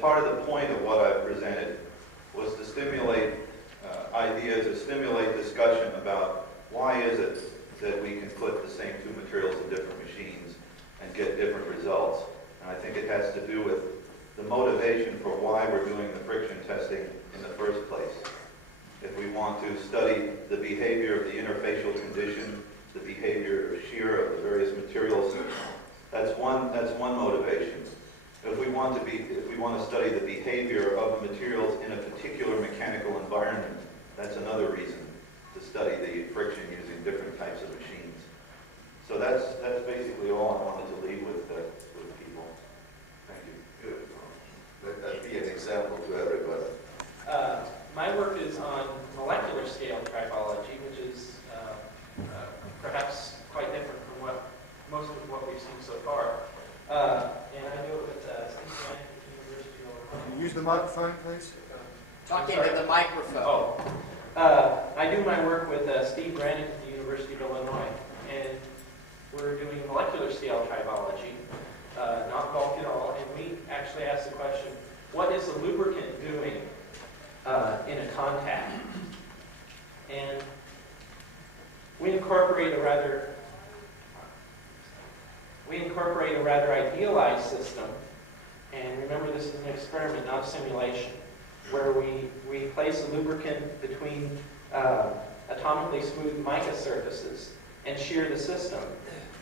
part of the point of what I've presented was to stimulate ideas, to stimulate discussion about why is it that we can put the same two materials in different machines and get different results. And I think it has to do with the motivation for why we're doing the friction testing in the first place. If we want to study the behavior of the interfacial condition, the behavior of shear of the various materials, that's one motivation. If we want to study the behavior of the materials in a particular mechanical environment, that's another reason to study the friction using different types of machines. So that's basically all I wanted to leave with people. Thank you. Good. Let that be an example to everybody. My work is on molecular scale tribology, which is perhaps quite different from most of what we've seen so far. And I do it with Steve Brendle at the University of Illinois. Can you use the microphone, please? Talk into the microphone. Oh. I do my work with Steve Brendle at the University of Illinois, and we're doing molecular scale tribology, not bulk at all, and we actually ask the question, what is the lubricant doing in a contact? And we incorporate a rather idealized system, and remember this is an experiment, not a simulation, where we place a lubricant between atomically smooth mica surfaces and shear the system.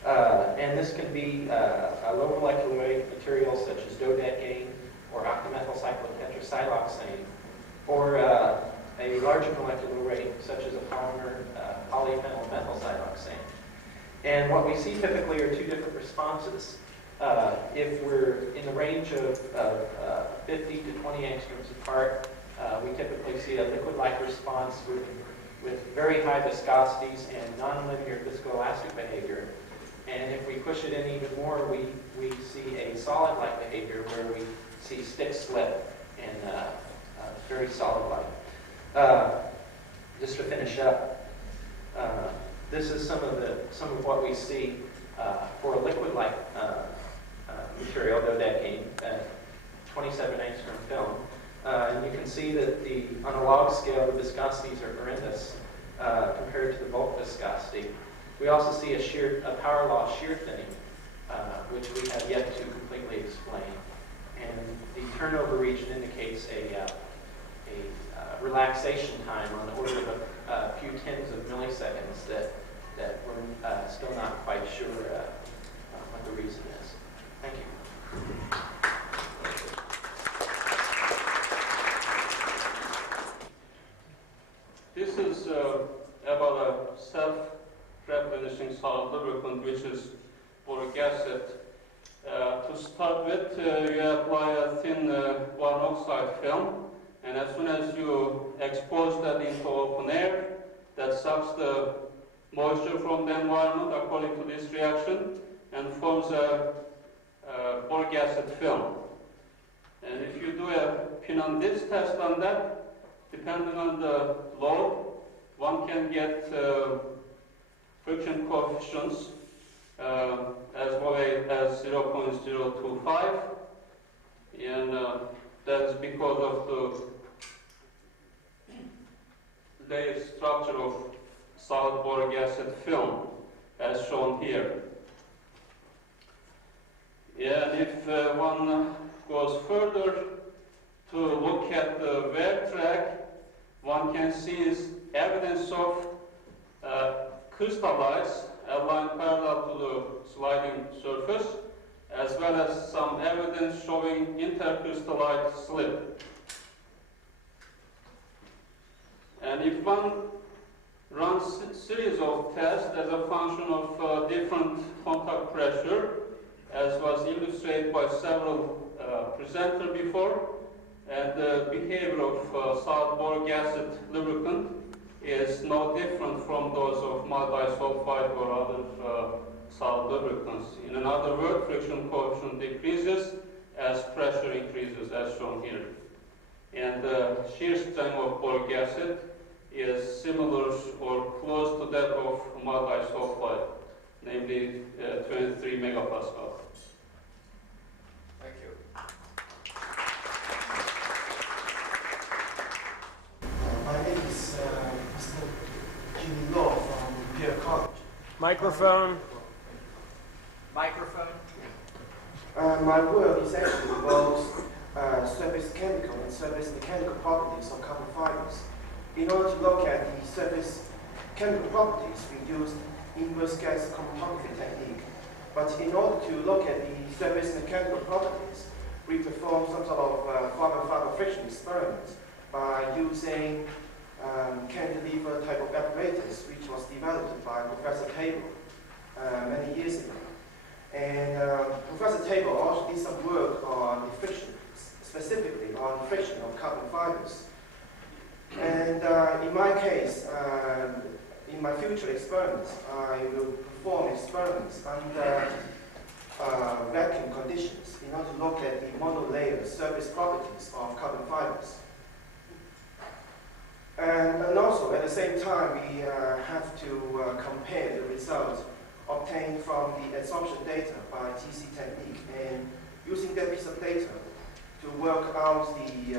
And this can be a low molecular weight material such as dodecane or octamethyl cyclotetrasiloxane, or a larger molecular weight such as a polymer polyphenyl methylsiloxane. And what we see typically are two different responses. If we're in the range of 50 to 20 angstroms apart, we typically see a liquid-like response with very high viscosities and nonlinear viscoelastic behavior. And if we push it in even more, we see a solid-like behavior where we see stick slip and very solid-like. Just to finish up, this is some of what we see for a liquid-like material, dodecane, 27 angstrom film. And you can see that on a log scale, the viscosities are horrendous compared to the bulk viscosity. We also see a power law shear thinning, which we have yet to completely explain. And the turnover region indicates a relaxation time on the order of a few tens of milliseconds that we're still not quite sure what the reason is. Thank you. This is about a self-replenishing solid lubricant, which is boric acid. To start with, you apply a thin boron oxide film, and as soon as you expose that into open air, that sucks the moisture from the environment according to this reaction and forms a boric acid film. And if you do a pin on this test on that, depending on the load, one can get friction coefficients as low as 0.025, and that is because of the layer structure of solid boric acid film, as shown here. And if one goes further to look at the wear track, one can see evidence of crystallites aligned parallel to the sliding surface, as well as some evidence showing intercrystallite slip. And if one runs a series of tests as a function of different contact pressure, as was illustrated by several presenters before, and the behavior of solid boric acid lubricant is no different from those of mud disulfide or other solid lubricants. In another word, friction coefficient decreases as pressure increases, as shown here. And the shear strength of boric acid is similar or close to that of mud disulfide, namely 23 megapascal. Thank you. Microphone. Microphone. My work is actually involves surface chemical and surface mechanical properties of carbon fibers. In order to look at the surface chemical properties, we use inverse gas chromatography technique. But in order to look at the surface mechanical properties, we perform some sort of fiber-fiber friction experiments by using cantilever type of apparatus, which was developed by Professor Tabor many years ago. And Professor Tabor also did some work on the friction, specifically on friction of carbon fibers. And in my case, in my future experiments, I will perform experiments under vacuum conditions in order to look at the monolayer surface properties of carbon fibers. And also, at the same time, we have to compare the results obtained from the adsorption data by TC technique, and using that piece of data to work out the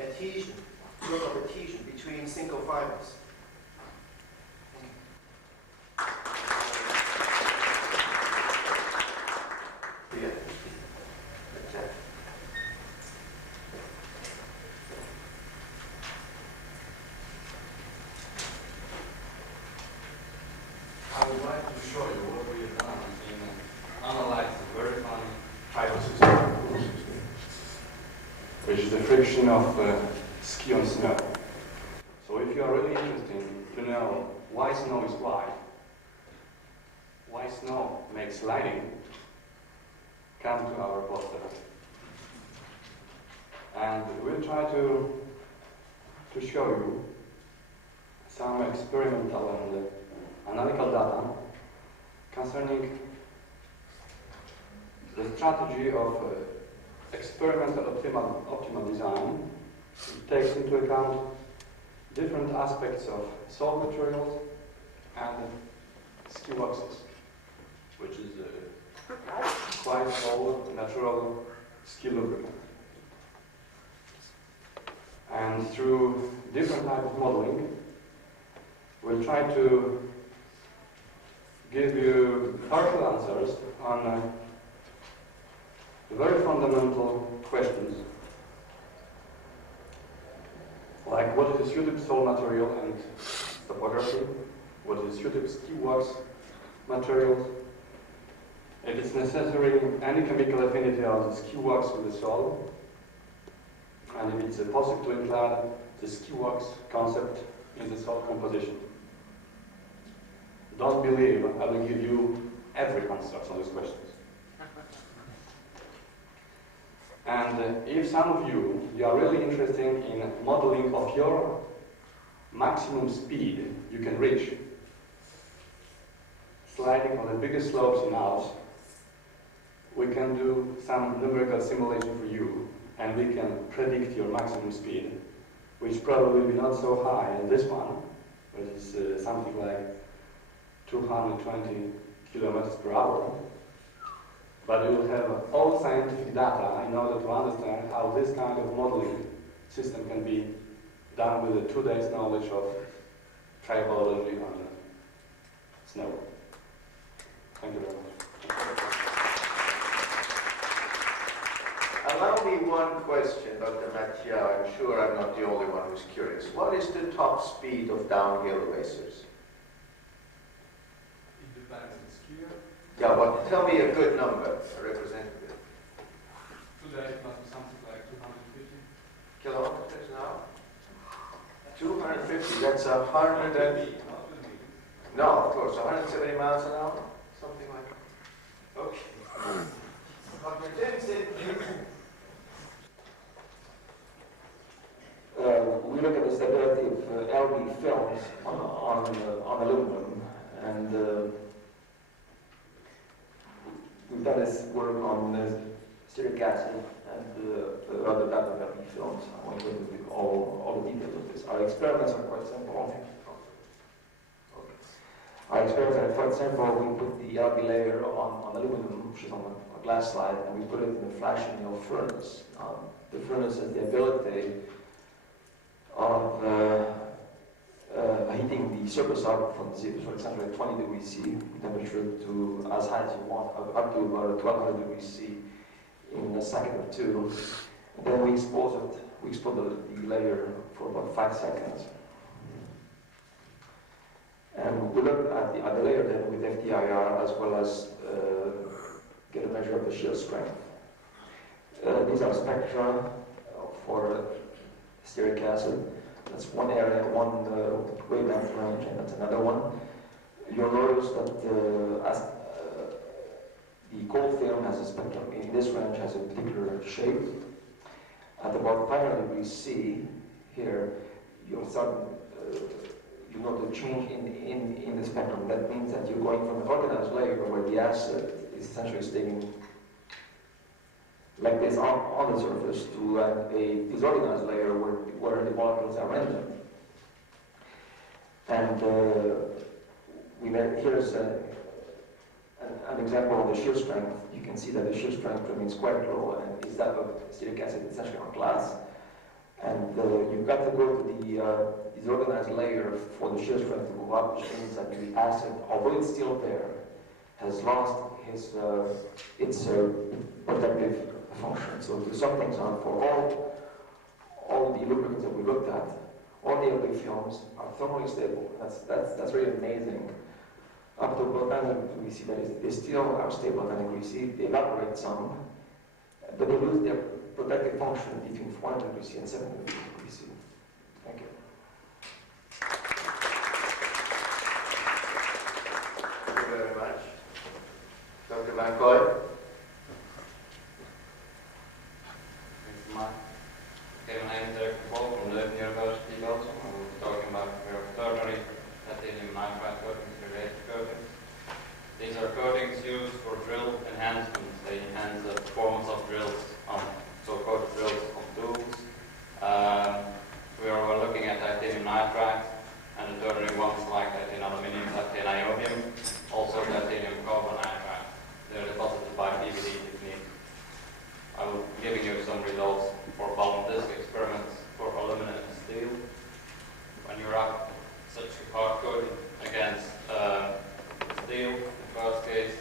adhesion, work of adhesion between single fibers. Yeah. I would like to show you what we have done in analyzing the very fine fiber system, which is the friction of ski on snow. So if you are really interested to know why snow is white, why snow makes sliding, come to our poster. And we'll try to show you some experimental and analytical data concerning the strategy of experimental optimal design. It takes into account different aspects of soil materials and ski waxes, which is quite old natural ski lubricant. And through different types of modeling, we'll try to give you partial answers on very fundamental questions, like what is a suitable soil material and topography, what is suitable ski wax materials, if it's necessary, any chemical affinity of the ski wax with the soil, and if it's possible to include the ski wax concept in the soil composition. Don't believe I will give you every answer on these questions. And if some of you are really interested in modeling of your maximum speed you can reach, sliding on the biggest slopes in Alps, we can do some numerical simulation for you, and we can predict your maximum speed, which probably will be not so high as this one, which is something like 220 kilometers per hour. But you will have all scientific data in order to understand how this kind of modeling system can be done with a 2 days knowledge of tribology on snow. Thank you very much. Allow me one question, Dr. Mathia. I'm sure I'm not the only one who's curious. What is the top speed of downhill racers? It depends on skier. Yeah, but tell me a good number, a representative. Today it must be something like 250. Kilometers an hour? 250, that's 100 and... No, of course, 170 miles an hour? Something like that. Okay. Dr. Timsit. We look at the stability of LB films on aluminum, and we've done this work on citric acid and other type of LB films. I won't go into all the details of this. Our experiments are quite simple. Our experiments are quite simple. We put the LB layer on aluminum, which is on a glass slide, and we put it in the flash anneal furnace. The furnace has the ability of heating the surface up from for example, at 20 degrees C temperature to as high as you want, up to about 1200 degrees C in a second or two. And then we expose it. We expose the layer for about 5 seconds. And we look at the layer then with FTIR as well as get a measure of the shear strength. These are spectra for stearic acid. That's one area, one wavelength range, and that's another one. You'll notice that as the cold film has a spectrum in this range has a particular shape. At about 500 degrees C, here you'll start you note a change in the spectrum. That means that you're going from an organized layer where the acid is essentially staying like this on the surface to a disorganized layer where the molecules are random. And here's an example of the shear strength. You can see that the shear strength remains quite low, and is that of stearic acid essentially on glass. And you've got to go to the disorganized layer for the shear strength to go up, which means that the acid, although it's still there, has lost its protective function. So to sum things up, for all the lubricants that we looked at, all the other films are thermally stable. That's really amazing. Up to about 900 degrees C, they still are stable at 9 degrees C. They evaporate some, but they lose their protective function between 400 degrees C and 700 degrees C. Thank you. Thank you very much. Dr. Vancoille. Okay, my name is Irwin Singer from Leuven University, Belgium. I will be talking about ternary titanium nitride coatings related coatings. These are coatings used for drill enhancements. They enhance the performance of drills on so-called drills on tools. We are looking at titanium nitride and the ternary ones like titanium aluminum, titanium iodium, also titanium carbon nitride. They're deposited by PVD technique. I will be giving you some results for ball and disc experiments for aluminum and steel. When you wrap such a hard coating against steel, in the first case,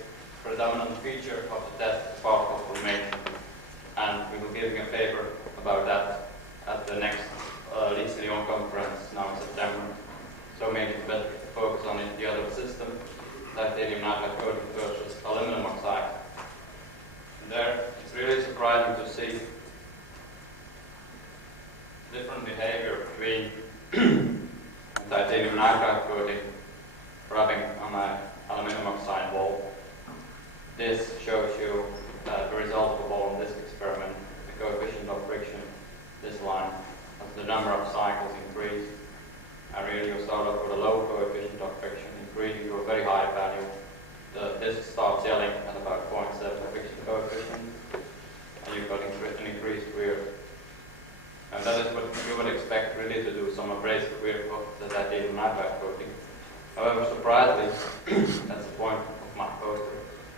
predominant feature of the test is particle formation. And we will be giving a paper about that at the next Leeds Lyon conference now in September. So maybe it's better to focus on the other system, titanium nitride coating versus aluminum oxide. And there, it's really surprising to see different behavior between titanium nitride coating rubbing on an aluminum oxide wall. This shows you the result of a ball and disc experiment, the coefficient of friction, this line, as the number of cycles increased. And really you start off with a low coefficient of friction, increasing to a very high value. The disc starts yelling at about 0.7 friction coefficient, and you've got an increased wear. And that is what you would expect really to do some abrasive wear of the titanium nitride coating. However, surprisingly, that's the point of my poster.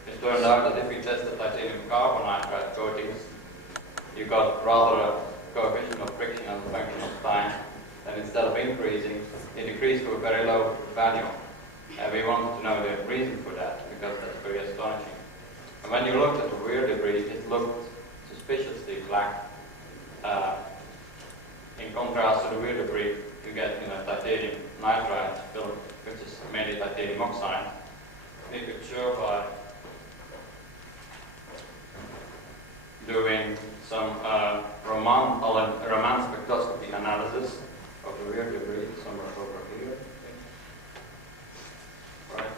It turned out that if we tested titanium carbon nitride coatings, you got rather a coefficient of friction as a function of time, and instead of increasing, it decreased to a very low value. And we wanted to know the reason for that, because that's very astonishing. And when you looked at the wear debris, it looked suspiciously black. In contrast to the wear debris you get in a titanium nitride film, which is mainly titanium oxide. We could show by doing some Raman spectroscopy analysis of the wear debris, somewhere over here. Right.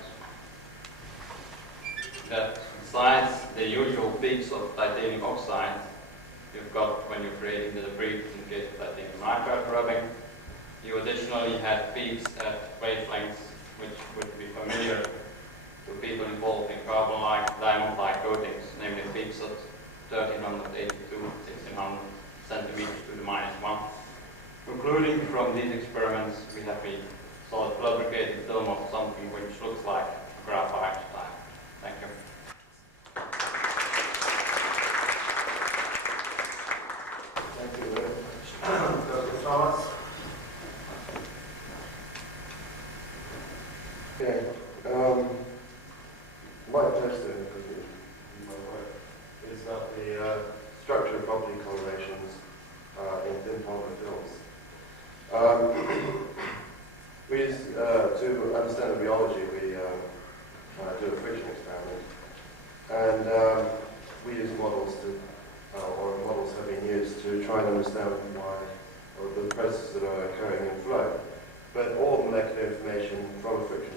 That besides the usual peaks of titanium oxide, you've got when you're creating the debris in case of titanium nitride rubbing, you additionally had peaks at wavelengths which would be familiar to people involved in carbon-like, diamond-like coatings, namely peaks at 1382, 1600 centimeters to the -1. Concluding from these experiments, we have a solid fabricated film of something which looks like graphite type. Thank you. Thank you very much. Dr. Thomas. to try and understand why, or the processes that are occurring in flow. But all molecular information from a friction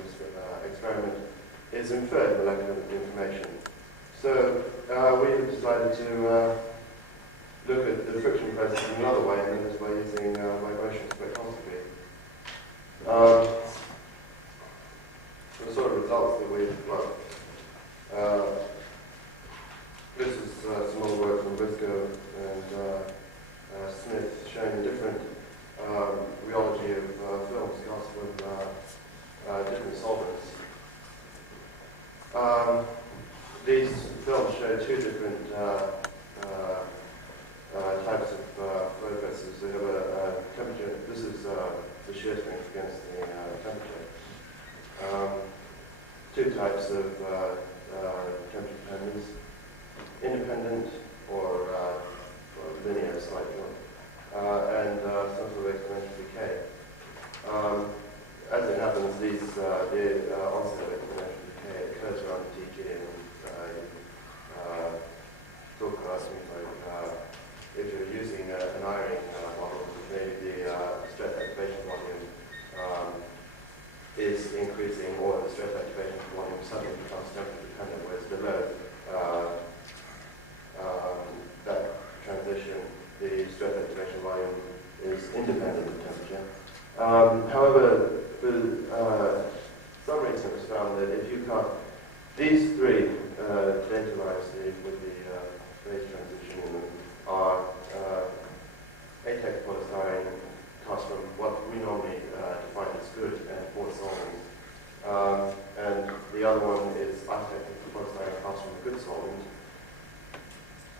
experiment is inferred molecular information. So we have decided to look at the friction process in another way, and that is by using vibration spectroscopy. The sort of results that we've got. This is some other work from Briscoe and Smith showing different rheology of films cast from different solvents. These films show two different types of flow processes. They have a temperature. This is the shear strength against the temperature. Two types of temperature dependence: independent or linear, slightly, and some sort of exponential decay. As it happens, the onset of exponential decay occurs around TG, and talk about things like if you're using an ironing model, maybe the stress activation volume is increasing, or the stress activation volume suddenly becomes temperature dependent, whereas below that transition, the stress activation volume is independent of temperature. However, some research found that if you can't, these three data lines with the phase transition in them are ATEX polystyrene comes from what we normally define as good and poor solvents. And the other one is isotechnic polystyrene comes from a good solvent.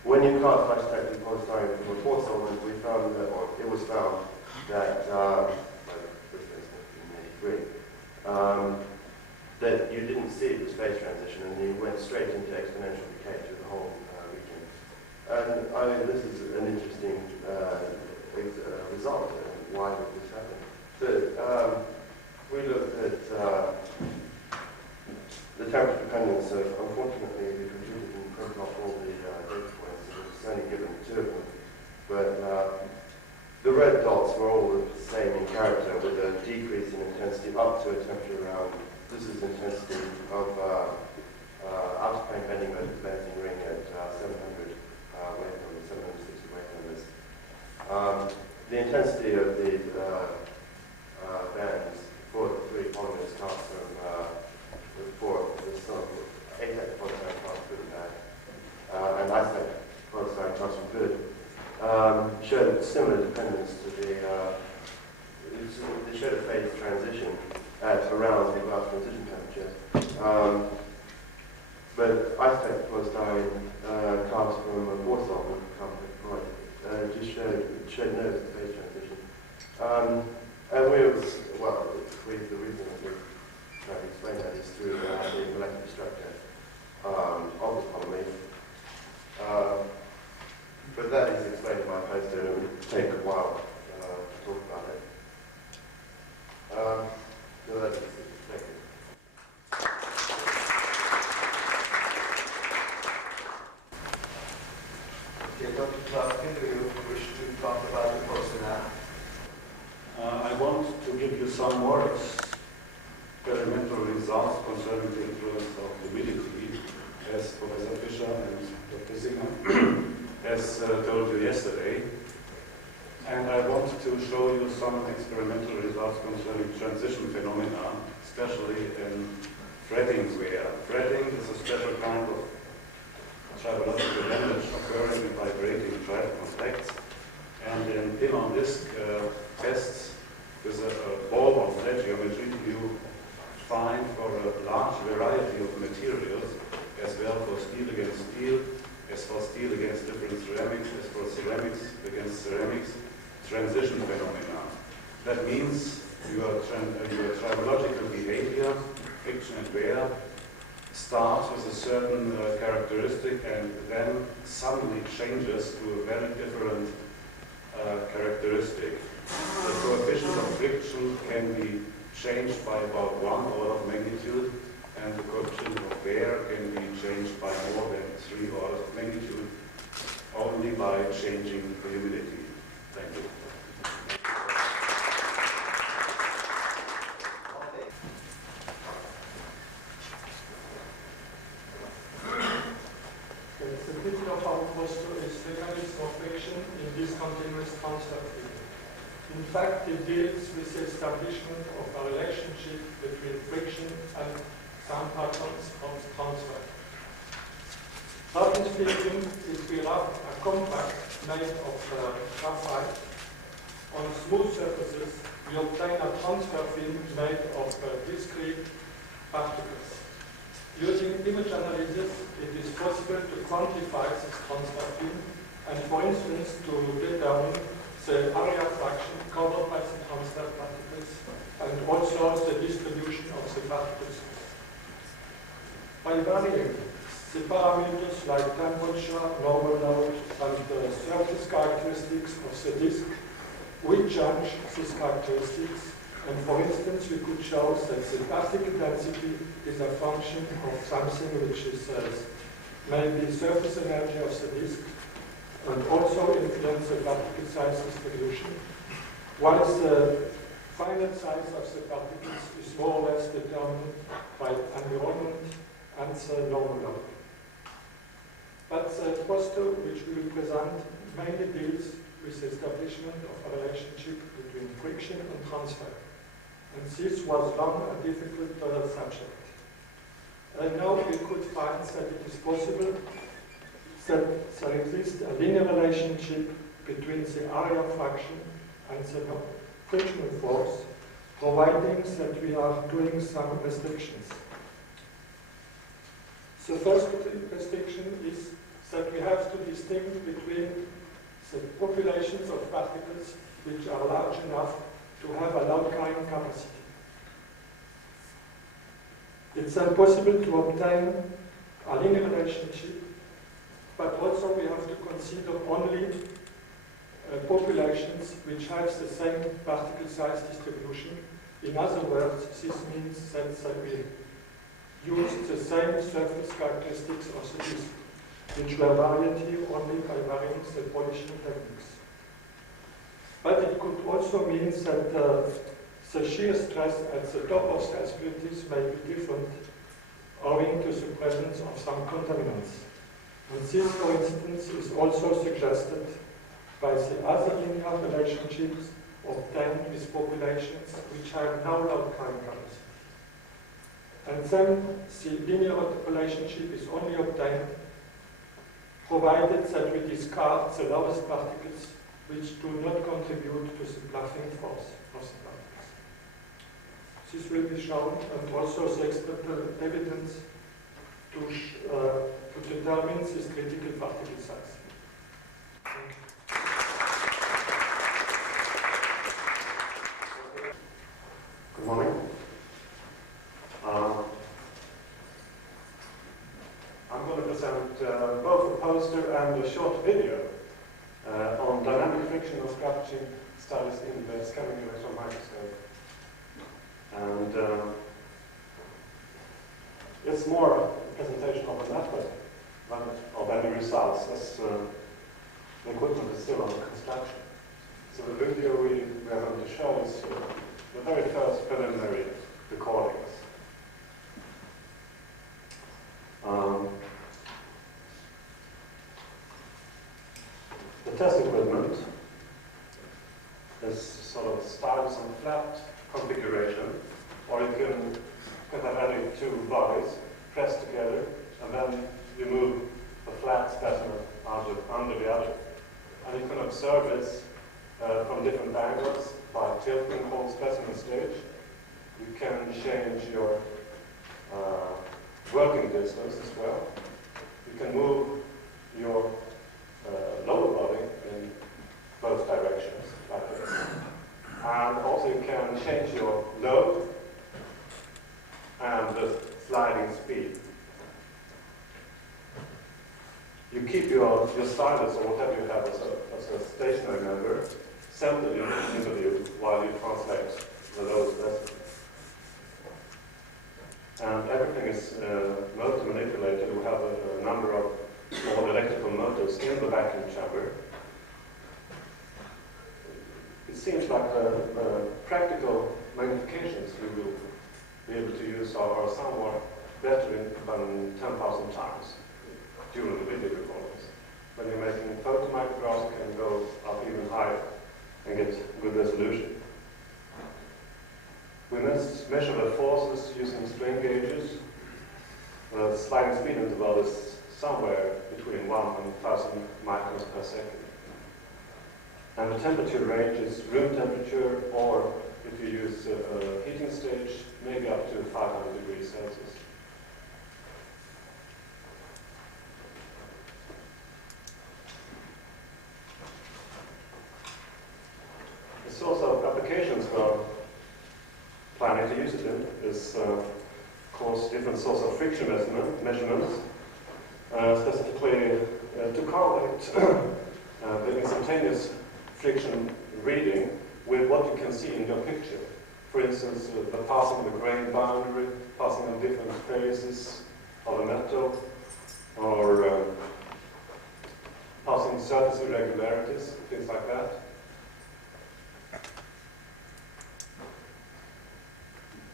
When you cast isotechnic polystyrene from a poor solvent, we found that, or it was found that, that you didn't see this phase transition, and you went straight into exponential decay through the whole region. And I mean, this is an interesting result. Why would this happen? So we looked at the temperature dependence of, unfortunately, the computer didn't print off all the data points, so it's only given two of them. But the red dots were all the same in character, with a decrease in intensity up to a temperature around, this is intensity of outer plane bending mode benzene ring at 700 wave numbers, 760 wave numbers. The intensity of the bands for the three polymers cast from some ATEX polystyrene cast good and bad, and isotech polystyrene cast from good, showed similar dependence to the, they showed a phase transition at around the above transition temperature. But isotech polystyrene cast from a water solvent just showed no phase transition. And we was, well, the reason that we try to explain that is through the molecular structure of the polymers. But that is explained in my poster, and it would take a while to talk about it. So that's expected. Okay, Dr. Klaffke, do you wish to talk about the poster now? I want to give you some more experimental results concerning the influence of humidity, as Professor Fischer and Dr. Singer has told you yesterday. And I want to show you some experimental results concerning transition phenomena, especially in fretting wear. Fretting is a special kind of tribological damage occurring in vibrating drive contacts. And in pin-on-disc tests with a ball of flat geometry, you find for a large variety of materials, as well for steel against steel, as for steel against different ceramics, as for ceramics against ceramics, transition phenomena. That means your tribological behavior, friction and wear, starts with a certain characteristic and then suddenly changes to a very different characteristic. The coefficient of friction can be changed by about 1 order of magnitude, and the coefficient of wear can be changed by more than 3 orders of magnitude, only by changing the humidity. frictionless transfer field. In fact, it deals with the establishment of a relationship between friction and some patterns of transfer. Roughly speaking, if we rub a compact made of graphite on smooth surfaces, we obtain a transfer film made of discrete particles. Using image analysis, it is possible to quantify this transfer film and, for instance, to determine the area fraction covered by the transfer particles and also the distribution of the particles. By varying the parameters like temperature, normal load, and the surface characteristics of the disk, we change these characteristics, and for instance, we could show that the particle density is a function of something which is maybe surface energy of the disk, and also influence the particle size distribution, whilst the finite size of the particles is more or less determined by environment and the normal load. But the poster which we will present mainly deals with the establishment of a relationship between friction and transfer. And this was long a difficult subject. And now we could find that it is possible that there exists a linear relationship between the area fraction and the frictional force, providing that we are doing some restrictions. The first restriction is that we have to distinguish between the populations of particles which are large enough to have a load carrying capacity. It's then possible to obtain a linear relationship, but also we have to consider only populations which have the same particle size distribution. In other words, this means that we use the same surface characteristics of the disk, which were variative only by varying the polishing techniques. But it could also mean that the shear stress at the top of the asperities may be different owing to the presence of some contaminants. And this, for instance, is also suggested by the other linear relationships obtained with populations which have no load carrying capacity. And then the linear relationship is only obtained provided that we discard the lowest particles which do not contribute to the bluffing force of the particles. This will be shown, and also the experimental evidence to determine this critical particle size. Good morning. I'm going to present both a poster and a short video on dynamic friction of scratching studies in the scanning electron microscope. And it's more a presentation of a method than of any results, as the equipment is still under construction. So the video we are going to show is the very first preliminary recordings. The test equipment is sort of styles and flat configuration, or you can have any two bodies pressed together, and then you move the flat specimen under the other. And you can observe this from different angles by tilting the whole specimen stage. You can change your working distance as well. You can move your lower body in both directions, like this. And also you can change your load and the sliding speed. You keep your stylus or whatever you have as a stationary member centered in the view while you translate the load specimen. And everything is motor manipulated. We have a number of small electrical motors in the vacuum chamber. It seems like the practical magnifications we will be able to use are somewhat better than 10,000 times during the video recordings. When you're making photomicrographs, you can go up even higher. get good resolution. We must measure the forces using strain gauges. The sliding speed interval is somewhere between 1 and 1,000 microns per second. And the temperature range is room temperature, or if you use a heating stage, maybe up to 500 degrees Celsius. The source of applications we're planning to use it in is, of course, different source of friction measurements, specifically to correlate the instantaneous friction reading with what you can see in your picture. For instance, the passing of the grain boundary, passing on different phases of a metal, or passing surface irregularities, things like that.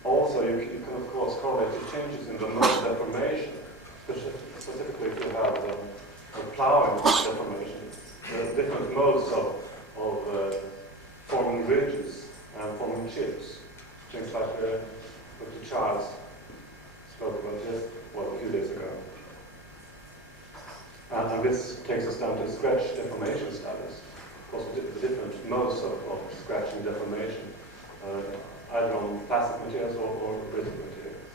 Also, you can of course correlate the changes in the mode deformation, specifically if you have a ploughing deformation, the different modes of forming ridges and forming chips, things like Dr. Charles spoke about just a few days ago. And this takes us down to scratch deformation studies. Of course, the different modes of scratching deformation, either on plastic materials or brittle materials.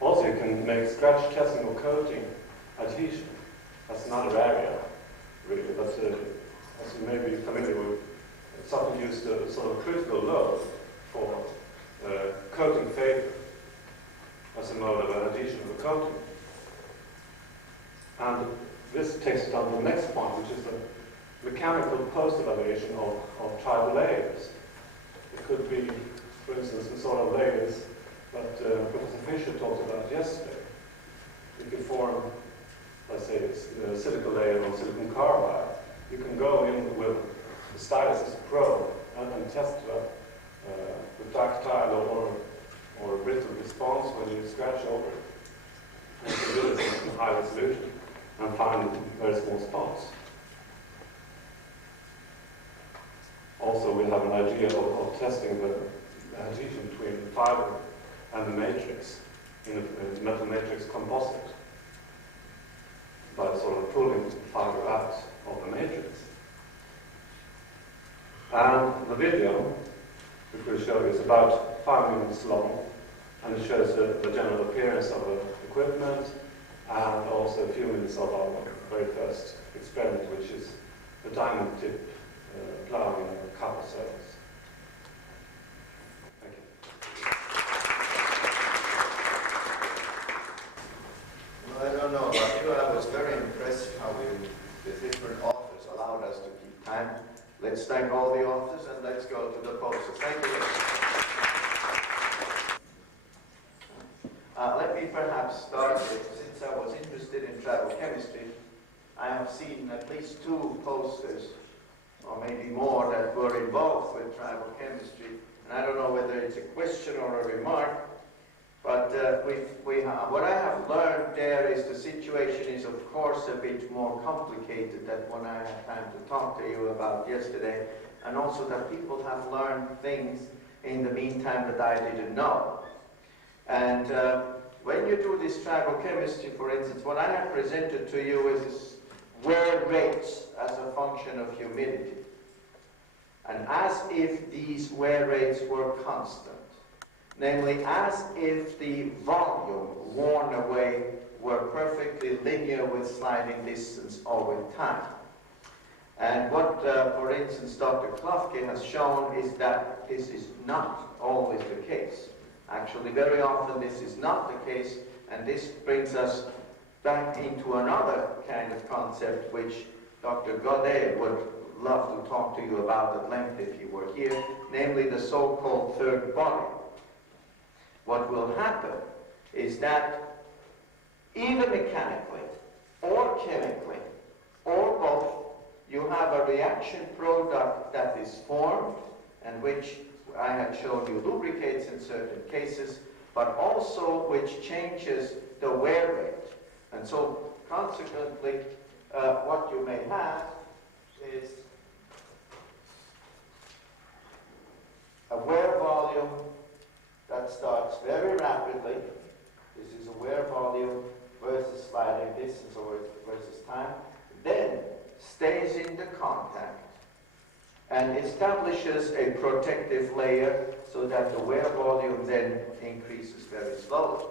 Also, you can make scratch testing or coating adhesion. That's another area, really. That's as you may be familiar with, something used a sort of critical load for coating failure as a mode of adhesion of a coating. And this takes us down to the next point, which is the mechanical post-evaluation of tribal layers. It could be, for instance, the sort of layers that Professor Fischer talked about yesterday. If you form, let's say, a silicon layer on silicon carbide, you can go in with the stylus as a probe and test the ductile or brittle response when you scratch over it. And you can do this in high resolution and find very small spots. Also, we have an idea of testing the adhesion between the fiber and the matrix in a metal matrix composite by sort of pulling the fiber out of the matrix. And the video, which we'll show you, is about 5 minutes long, and it shows the general appearance of the equipment and also a few minutes of our very first experiment, which is the diamond tip ploughing in a copper surface. Thank you. Well, I don't know about you. I was very impressed how the different authors allowed us to keep time. Let's thank all the authors and let's go to the posters. Thank you. Let me perhaps start with, since I was interested in tribal chemistry, I have seen at least 2 posters, or maybe more, that were involved with tribal chemistry. And I don't know whether it's a question or a remark, but what I have learned there is the situation is, of course, a bit more complicated than what I had time to talk to you about yesterday, and also that people have learned things in the meantime that I didn't know. And when you do this tribal chemistry, for instance, what I have presented to you is wear rates as a function of humidity. And as if these wear rates were constant. Namely, as if the volume worn away were perfectly linear with sliding distance over time. And what, for instance, Dr. Klaffke has shown is that this is not always the case. Actually, very often this is not the case, and this brings us back into another kind of concept which Dr. Godet would love to talk to you about at length if he were here, namely the so-called third body. What will happen is that either mechanically or chemically or both, you have a reaction product that is formed and which I had shown you lubricates in certain cases, but also which changes the wear rate. And so consequently, what you may have is stays in the contact and establishes a protective layer so that the wear volume then increases very slowly.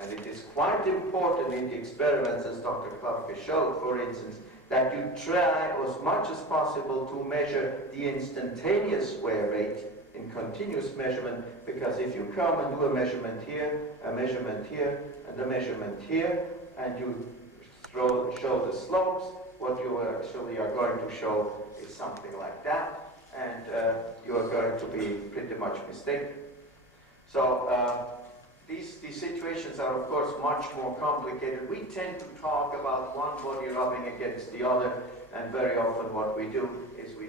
And it is quite important in the experiments, as Dr. Klaffke showed, for instance, that you try as much as possible to measure the instantaneous wear rate in continuous measurement, because if you come and do a measurement here, and a measurement here, and you show the slopes, what you actually are going to show is something like that, and you are going to be pretty much mistaken. So these situations are, of course, much more complicated. We tend to talk about one body rubbing against the other, and very often what we do is we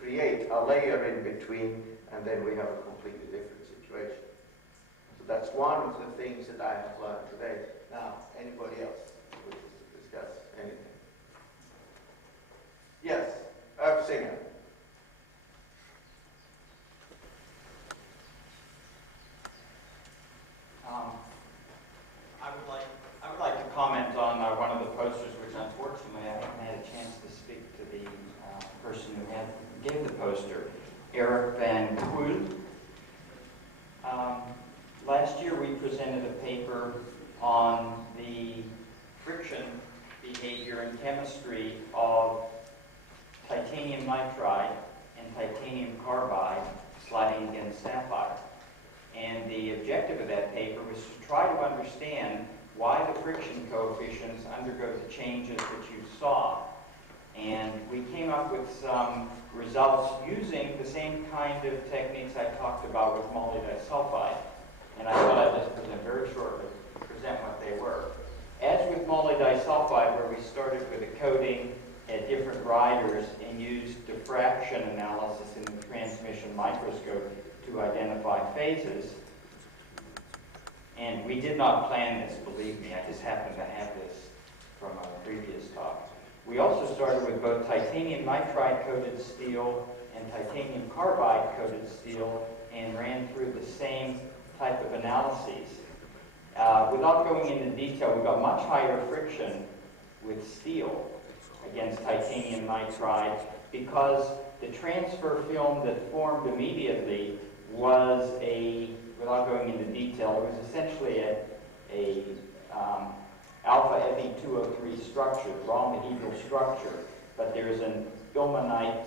create a layer in between, and then we have a completely different situation. So that's one of the things that I have learned today. Now, anybody else would discuss anything? Yes, Irwin Singer. I would like to comment on one of the posters, which unfortunately I haven't had a chance to speak to the person who gave the poster, Eric Vancoille. Last year we presented a paper on the friction behavior and chemistry of titanium nitride and titanium carbide sliding against sapphire. And the objective of that paper was to try to understand why the friction coefficients undergo the changes that you saw. And we came up with some results using the same kind of techniques I talked about with moly disulfide. And I thought I'd just present what they were. As with moly disulfide, where we started with a coating at different riders and used diffraction analysis in the transmission microscope to identify phases. And we did not plan this, believe me, I just happened to have this from a previous talk. We also started with both titanium nitride coated steel and titanium carbide coated steel and ran through the same type of analyses. Without going into detail, we got much higher friction with steel against titanium nitride because the transfer film that formed immediately was without going into detail, it was essentially a alpha Fe2O3 structure, raw medieval structure, but there's an ilmenite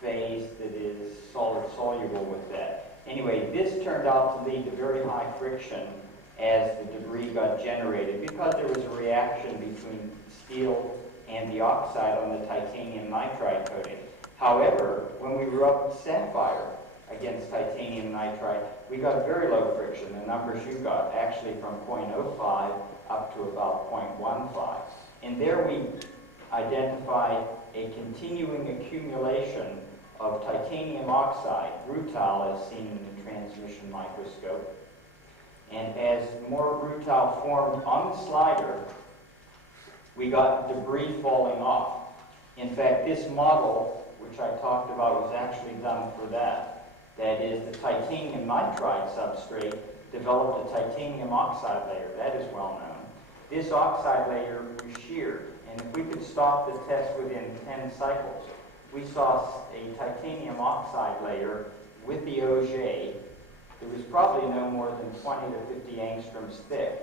phase that is solid soluble with that. Anyway, this turned out to lead to very high friction as the debris got generated because there was a reaction between steel and the oxide on the titanium nitride coating. However, when we rubbed sapphire against titanium nitride, we got very low friction. The numbers you got actually from 0.05 up to about 0.15. And there we identified a continuing accumulation of titanium oxide, rutile as seen in the transmission microscope. And as more rutile formed on the slider, we got debris falling off. In fact, this model, which I talked about, was actually done for that. That is, the titanium nitride substrate developed a titanium oxide layer. That is well known. This oxide layer was sheared, and if we could stop the test within 10 cycles, we saw a titanium oxide layer with the auger. It was probably no more than 20 to 50 angstroms thick.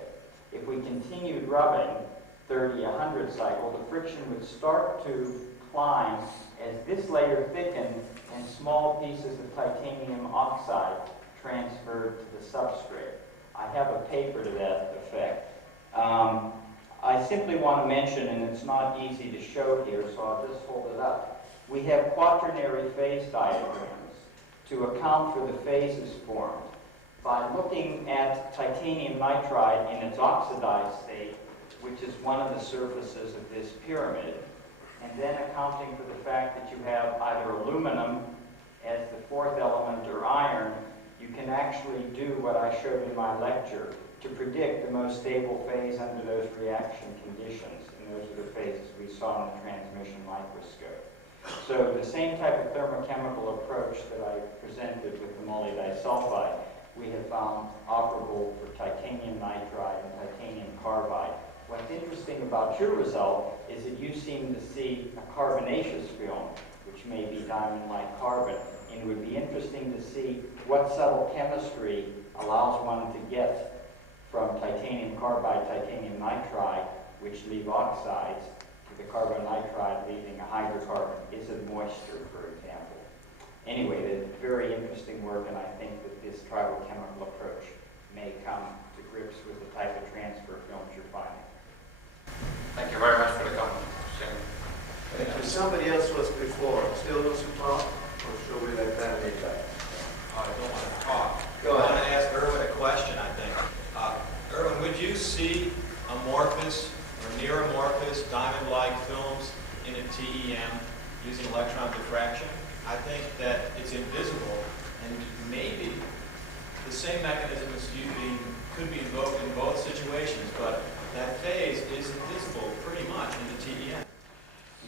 If we continued rubbing 30, 100 cycles, the friction would start to climb as this layer thickened and small pieces of titanium oxide transferred to the substrate. I have a paper to that effect. I simply want to mention, and it's not easy to show here, so I'll just hold it up. We have quaternary phase diagrams to account for the phases formed. By looking at titanium nitride in its oxidized state, which is one of the surfaces of this pyramid, and then accounting for the fact that you have either aluminum as the fourth element or iron, you can actually do what I showed in my lecture to predict the most stable phase under those reaction conditions. And those are the phases we saw in the transmission microscope. So the same type of thermochemical approach that I presented with the moly disulfide, we have found operable for titanium nitride and titanium carbide. What's interesting about your result is that you seem to see a carbonaceous film, which may be diamond-like carbon, and it would be interesting to see what subtle chemistry allows one to get from titanium carbide, titanium nitride, which leave oxides, to the carbon nitride leaving a hydrocarbon. Is it moisture, for example? Anyway, it's very interesting work, and I think that this tribochemical approach may come to grips with the type of transfer films you're finding. Thank you very much for the comment. Somebody else was before. Still wants to talk? Or should we let that lead back? I don't want to talk. Go ahead. I want to ask Irwin a question, I think. Irwin, would you see amorphous or near amorphous diamond-like films in a TEM using electron diffraction? I think that it's invisible, and maybe the same mechanism could be invoked in both situations, but that phase is invisible pretty much in the TEM.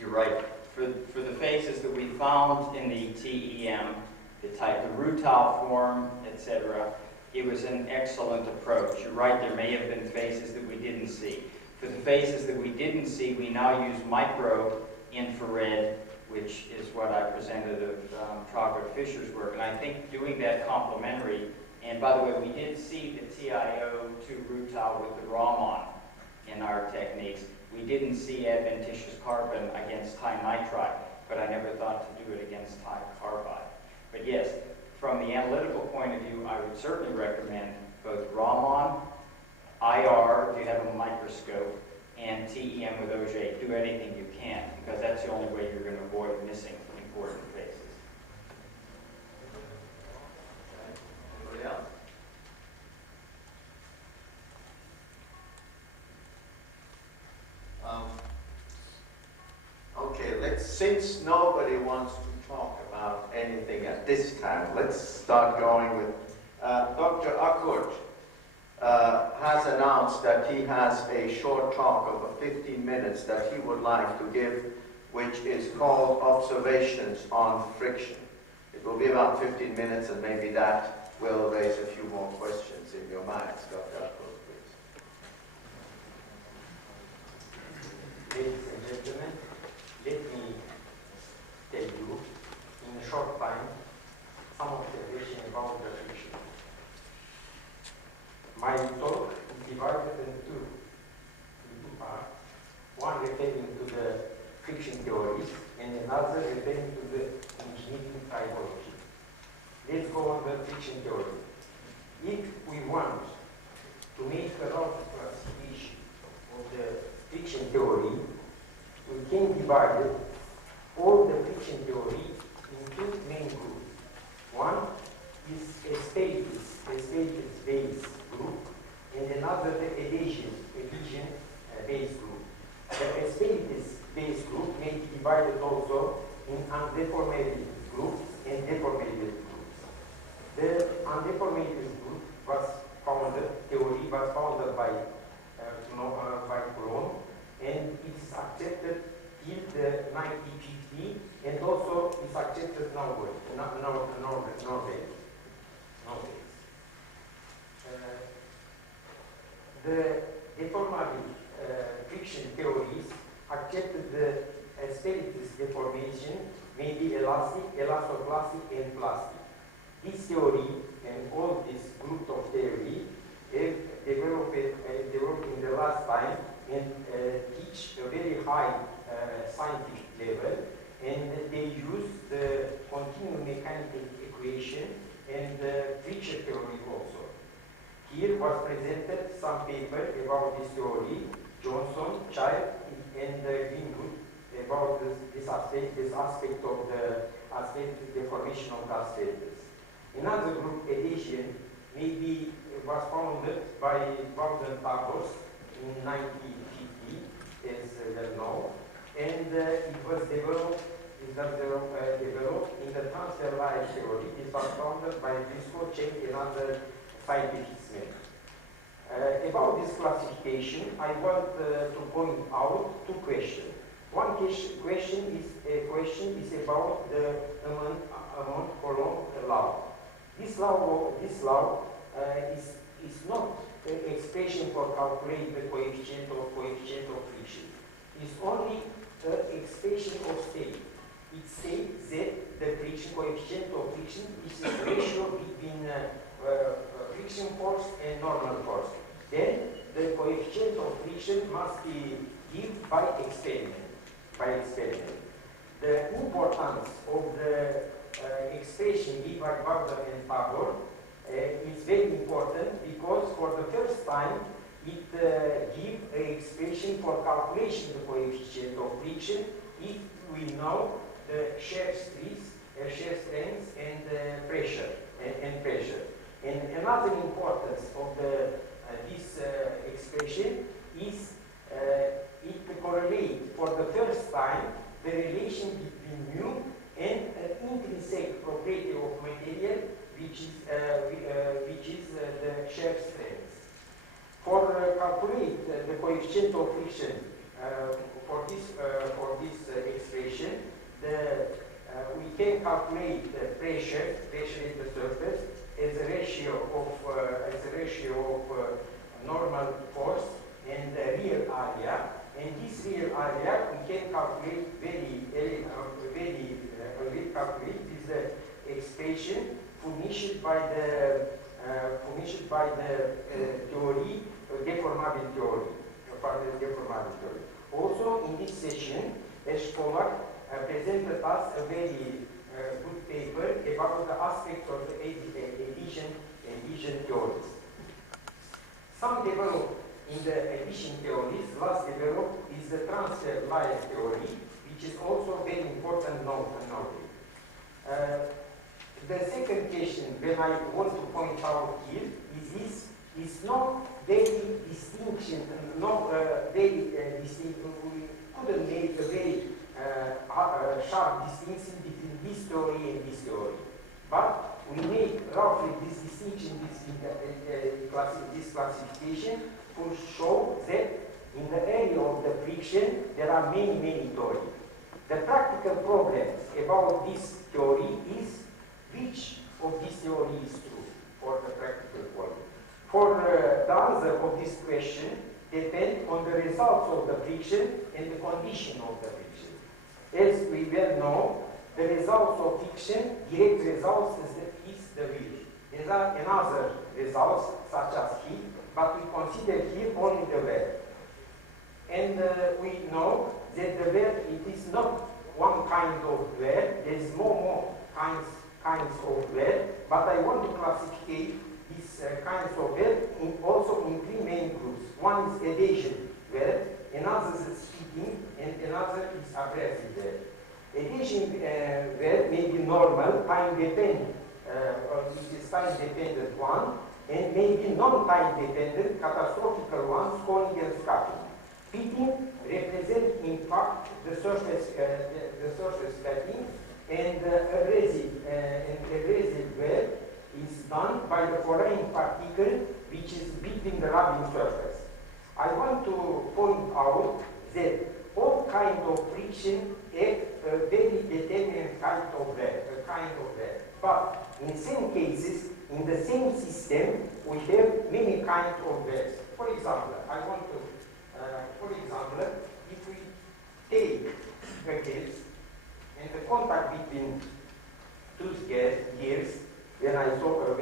You're right. For the phases that we found in the TEM, the type of rutile form, etc., it was an excellent approach. You're right, there may have been phases that we didn't see. For the phases that we didn't see, we now use micro-infrared, which is what I presented of Tragott Fischer's work. And I think doing that complementary, and by the way, we did see the TiO2 rutile with the Raman in our techniques. We didn't see adventitious carbon against high nitride, but I never thought to do it against high carbide. But yes, from the analytical point of view, I would certainly recommend both Raman, IR, if you have a microscope, and TEM with Auger. Do anything you can, because that's the only way you're going to avoid missing important phases. Anybody else? Okay, since nobody wants to talk about anything at this time, let's start going with Dr. Akkurt has announced that he has a short talk of 15 minutes that he would like to give, which is called Observations on Friction. It will be about 15 minutes, and maybe that will raise a few more questions in your minds. Dr. Akkurt, please. Ladies and gentlemen, let me tell you in a short time some observation about the friction. My talk is divided into two parts, one referring to the friction theories and another referring to the engineering typology. Let's go on the friction theory. If we want to make a rough classification of the friction theory, we can divide all the friction theory in two main groups. One is a Asperities base group, and another the adhesion base group. The Asperities base group may be divided also in undeformated groups and deformated groups. The undeformated group was founded by Coulomb, and it is accepted till the 1950, and also is accepted nowadays. The deformable friction theories accepted the Asperities deformation may be elastic, elastoplastic, and plastic. This theory and all this group of theory have developed in the last time and teach a very high scientific level, and they use the continuum mechanical equation and the friction theory also. Here was presented some paper about this theory, Johnston, Child, and Greenwood, about this aspect of the deformation of the asperities. Another group, adhesion, maybe was founded by Tabor in 1950, as well known, and it was developed in the transfer line theory. It was founded by Briscoe, Check, and other scientific men. About this classification, I want to point out two questions. One question is about the Coulomb law. This law is not expression for calculate the coefficient of friction. It's only an expression of state. It states that the friction coefficient of friction is a ratio between friction force and normal force. Then the coefficient of friction must be given by experiment. The importance of the expression given by Burnham and Tabor is very important because for the first time it gives an expression for calculation of the coefficient of friction if we know the shear strength and pressure. And another importance of this expression is it correlates for the first time the relation between mu and an intrinsic property of material, which is the shear strength. For calculate the coefficient of friction for this expression, we can calculate the pressure at the surface as a ratio of normal force and the real area. And this real area we can calculate is the expression furnished by the theory, deformable theory. Also, in this session, Polak presented us a very good paper about the aspects of the addition theories. Some developed in the addition theories, last developed is the transfer layer theory, which is also very important note. The second question when I want to point out here is this is not very distinction, we couldn't make a very sharp distinction between this theory and this theory. But we make roughly this distinction between this classification to show that in the area of the friction there are many theories. The practical problem about this theory is which of this theory is true for the practical problem. For the answer of this question depends on the results of the friction and the condition of the friction. As we well know, the results of friction, direct results is the wheel. There are another results such as heat, but we consider here only the wear. And we know that the wear, it is not one kind of wear, there is more kinds of wear, but I want to classify these kinds of wear also in three main groups. One is adhesion wear, another is speeding, and another is abrasive wear. Adhesion wear may be normal, time-dependent, it is time-dependent one, and maybe non-time-dependent, catastrophic ones, calling and scuffing. Pitting represents, in fact, the surface cutting, and abrasive wear is done by the foreign particle which is between the rubbing surface. I want to point out that all kinds of friction have a very determinate kind of wear. But in some cases, in the same system, we have many kinds of wears. For example, if we take a gas and the contact between two gears, when I saw it,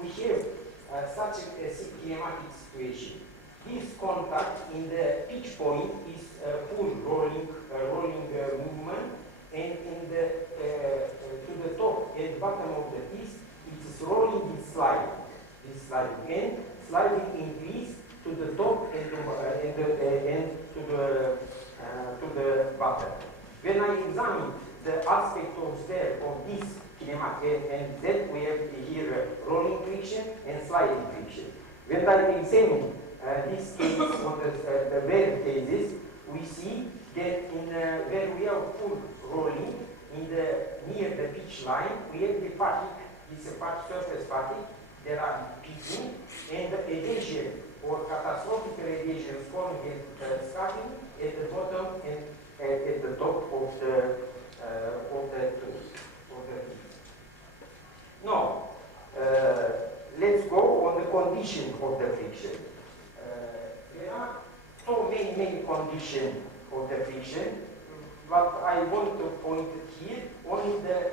we have such a kinematic situation. This contact in the pitch point is full rolling movement, and in to the top and bottom of the piece, it is rolling and sliding. And sliding increase to the top and to the bottom. When I examine the aspect of this kinematic, and then we have here rolling friction and sliding friction. When I examine this case on the wear cases, we see that in where we have full rolling near the pitch line, we have the fatigue. It's a surface fatigue. There are pitting and adhesion or catastrophic adhesion falling and scuffing at the bottom and at the top of the piece. Now, let's go on the condition of the condition of the friction. But I want to point here only the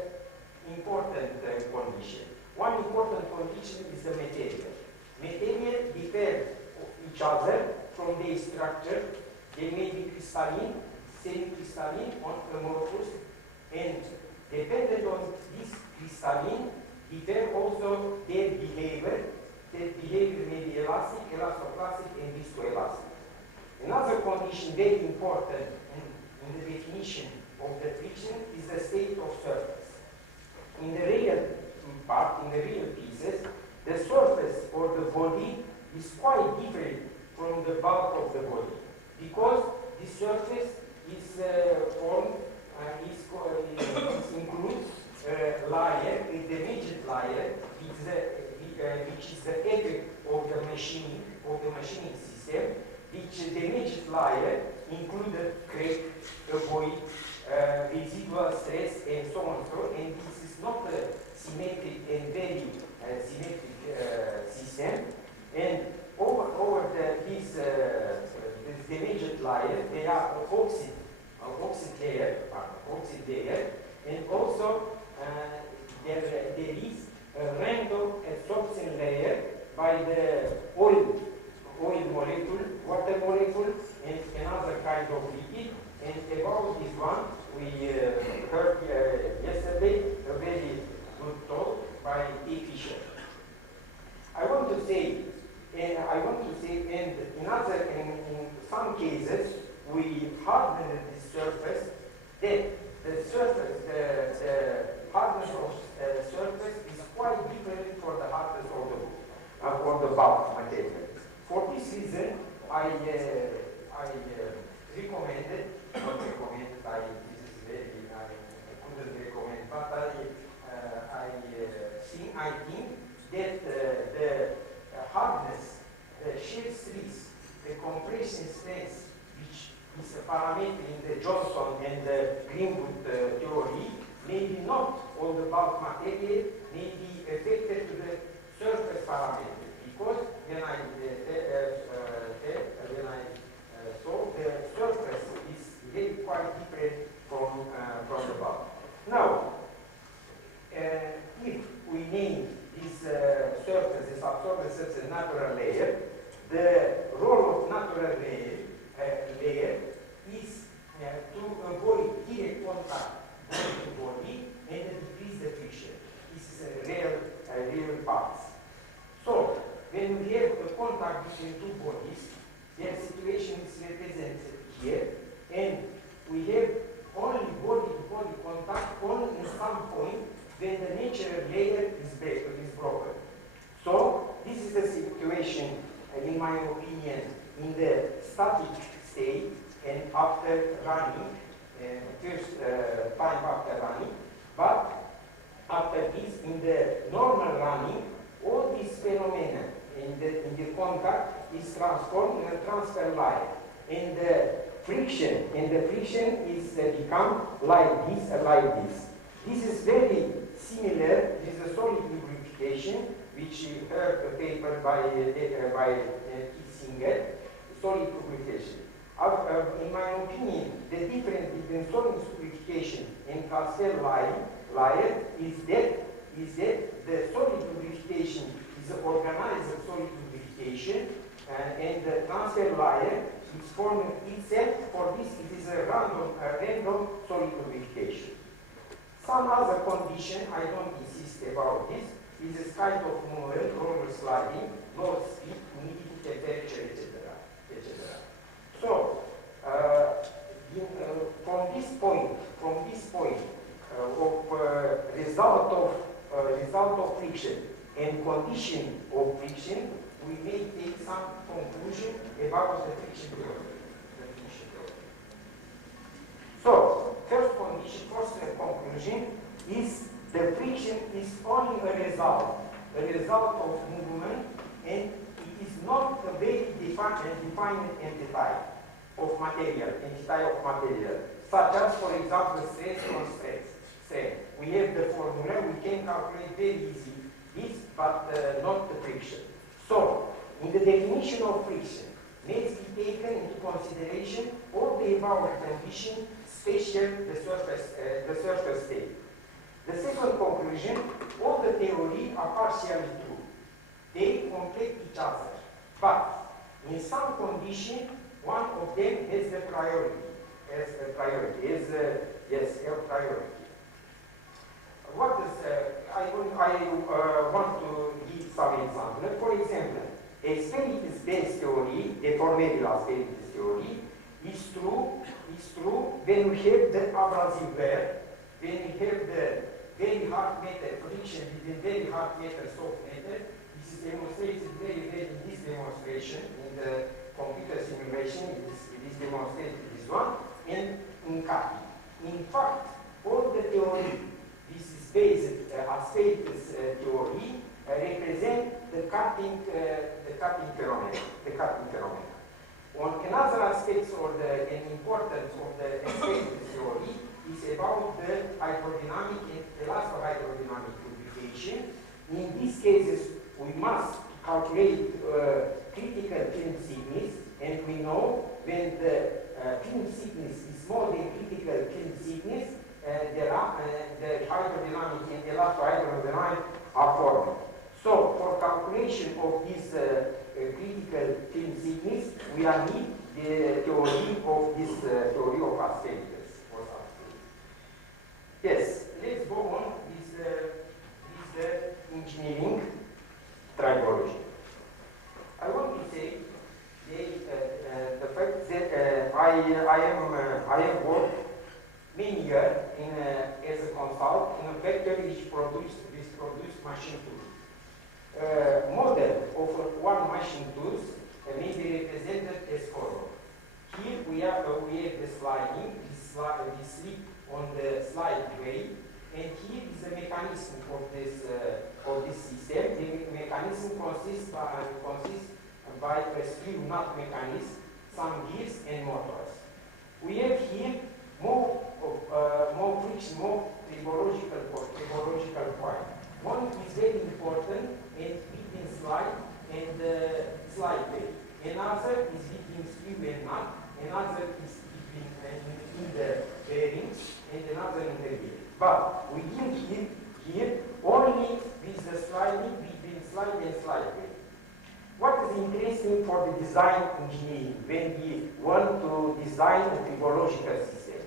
important condition. One important condition is the material. Material differ each other from their structure. They may be crystalline, semi-crystalline, or amorphous, and dependent on this crystalline, differ also their behavior. Their behavior may be elastic, elastoplastic, and viscoelastic. Another condition very important in the definition of the friction is the state of surface. In the real part, in the real pieces, the surface or the body is quite different from the bulk of the body, because the surface is formed, includes layer, a damaged layer, which is the effect of the machining system, which damaged layer included crack, void, residual stress, and so on and so on. And this is not a symmetric and very symmetric system. And over this damaged layer, there are oxide layer, and also there is a random absorption layer by the oil molecule, water molecule, and another kind of liquid. And about this one, we heard yesterday a very good talk by E. Fischer. I want to say, in some cases, we harden the surface. That the surface, the hardness of the surface is quite different for the hardness of the bulk material. For this reason, I recommended, not recommended, this is very, I couldn't recommend, but I think that the hardness, the shear stress, the compression stress, which is a parameter in the Johnston and the Greenwood theory, maybe not all the bulk material may be affected to the surface parameter, because when I saw the surface is very quite different from the bulk. Now, if we name this surface, this absorbance as a natural layer, the role of natural layer is to avoid direct contact with the body and decrease the friction. This is a real part. So, when we have a contact between two bodies, their situation is represented here, and we have only body-to-body contact only in some point when the natural layer is broken. So, this is the situation, in my opinion, in the static state and after running, first time after running, but after this, in the normal running, all these phenomena in the contact is transformed in a transfer layer. And the friction is become like this. This is very similar. This is a solid lubrification, which you heard a paper by Singer, solid lubrification. In my opinion, the difference between solid lubrification and transfer layer is that the solid lubrification is an organized solid lubrification, and the transfer layer is formed itself. For this, it is a random solid lubrification. Some other condition, I don't insist about this, is a kind of movement, roller sliding, low speed, humidity, temperature, etc. So, from this point of result of friction and condition of friction, we may take some conclusion about the friction theory. So, first conclusion is the friction is only a result of movement, and it is not a very defined entity of material, such as, for example, stress on strain. We have the formula, we can calculate very easy this, but not the friction. So, in the definition of friction, must be taken into consideration all the above conditions, especially the surface state. The second conclusion, all the theories are partially true. They complete each other. But in some condition, one of them has the priority. What is, I want to give some example. For example, a spiritus-based theory, a formula spiritus theory, is true when we have the abrasive wear, when we have the very hard metal friction between very hard metal, soft metal. This is demonstrated very well in this demonstration, in the computer simulation. It is demonstrated this one, and in cutting. In fact, all the theory, this is based on spiritus theory, represent the cutting phenomena. On another aspect or the importance of the spiritus theory is about the hydrodynamic and elastohydrodynamic lubrication. In these cases, we must calculate critical film thickness, and we know when the film thickness is more than critical film thickness, the hydrodynamic and elastohydrodynamic are formed. So, for calculation of this critical film thickness, we are need the theory of this theory of asperities. Yes, let's go on with the engineering tribology. I want to say the fact that I have worked many years as a consultant in a factory which produced machine tools. Model of one machine tools may be represented as follows. Here we have the sliding, we slip on the slide way, and here is the mechanism of this system. The mechanism consists by a screw nut mechanism, some gears and motors. We have here more friction, more tribological point. One is very important and between slide and slide way. Another is between screw and nut. Another is between in the bearings, and another in the gear. But we deal here only with the sliding between slide and slide way. What is interesting for the design engineering when we want to design a tribological system?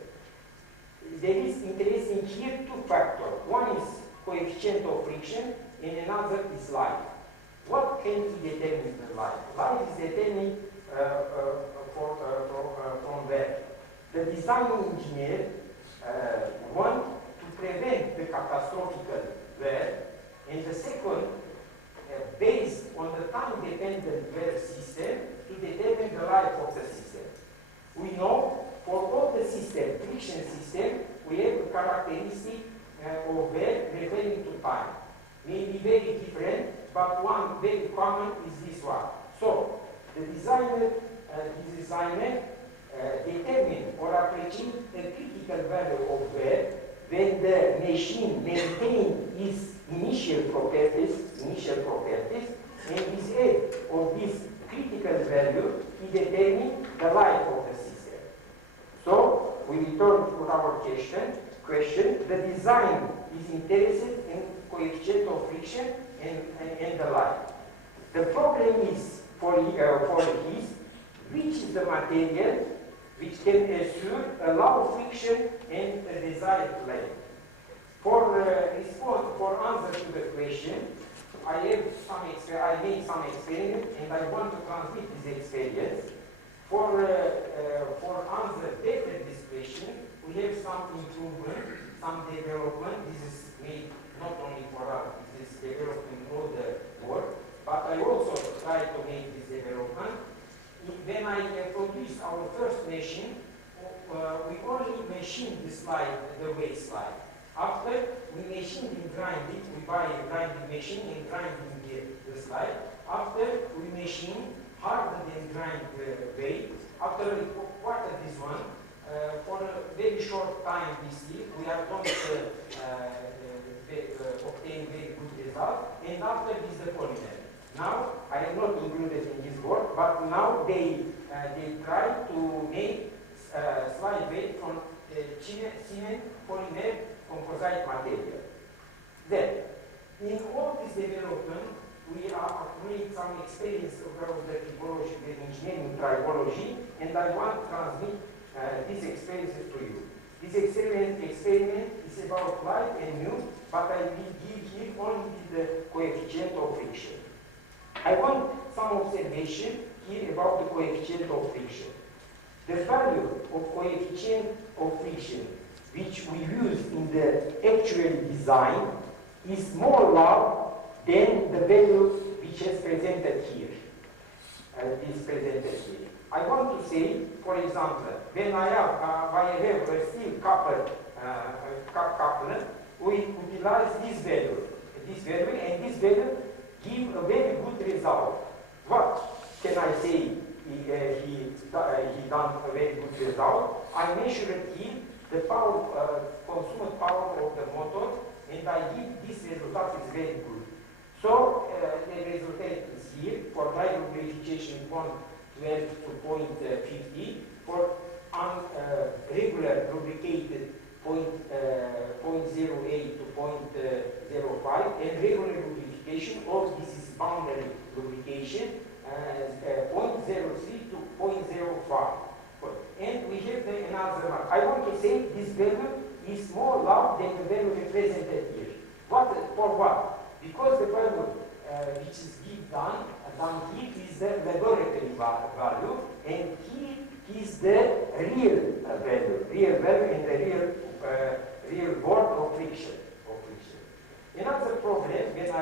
There is interesting here two factors. One is coefficient of friction and another is life. What can we determine the life? Life is determined from where? The design engineer want to prevent the catastrophic wear, and the second, based on the time-dependent wear system, to determine the life of the system. We know for all the system, friction system, we have a characteristic of wear referring to time. May be very different, but one very common is this one. So, the designer determine or appreciate the critical value of wear when the machine maintains its initial properties, and with aid of this critical value, he determines the life of the system. So, we return to our question. The design is interested in coefficient of friction and the life. The problem is for his, which is the material which can assure a low friction and a desired length. For answer to the question, I made some experiment and I want to transmit this experience. For answer better this question, we have some improvement, some development. This is made not only for us, this is developing all the work, but I also try to make this development. When I produced our first machine, we only machined the slide, the waist slide. After we machined and grinded, we buy a grinding machine and grinding the slide. After we machined, hardened and grind the weight. After we quartered this one, for a very short time this year, we are going to obtain very good result. And after this, the polymer. Now, I am not included in this work, but now they try to make slide weight from cement polymer composite material. Then, in all this development, we are made some experience about the typology, the engineering tribology, and I want to transmit these experiences to you. This experiment is about light and mu, but I will give here only the coefficient of friction. I want some observation here about the coefficient of friction. The value of coefficient of friction, which we use in the actual design, is more low than the value which is presented here. I want to say, for example, when I have a steel copper coupler, we utilize this value, and this value give a very good result. What can I say? He done a very good result. I measured here the power, consumed power of the motor, and I give this result is very good. So the result is here for dry lubrication 0.12 to 0.50, for regular lubricated 0.08 to 0.05, and regular lubrication, all this is boundary lubrication, 0.03 to 0.05. And we have another one. I want to say this value is more low than the value represented here. For what? Because the value which is done here is the laboratory value, and here is the real value and the real work of friction. Another problem when I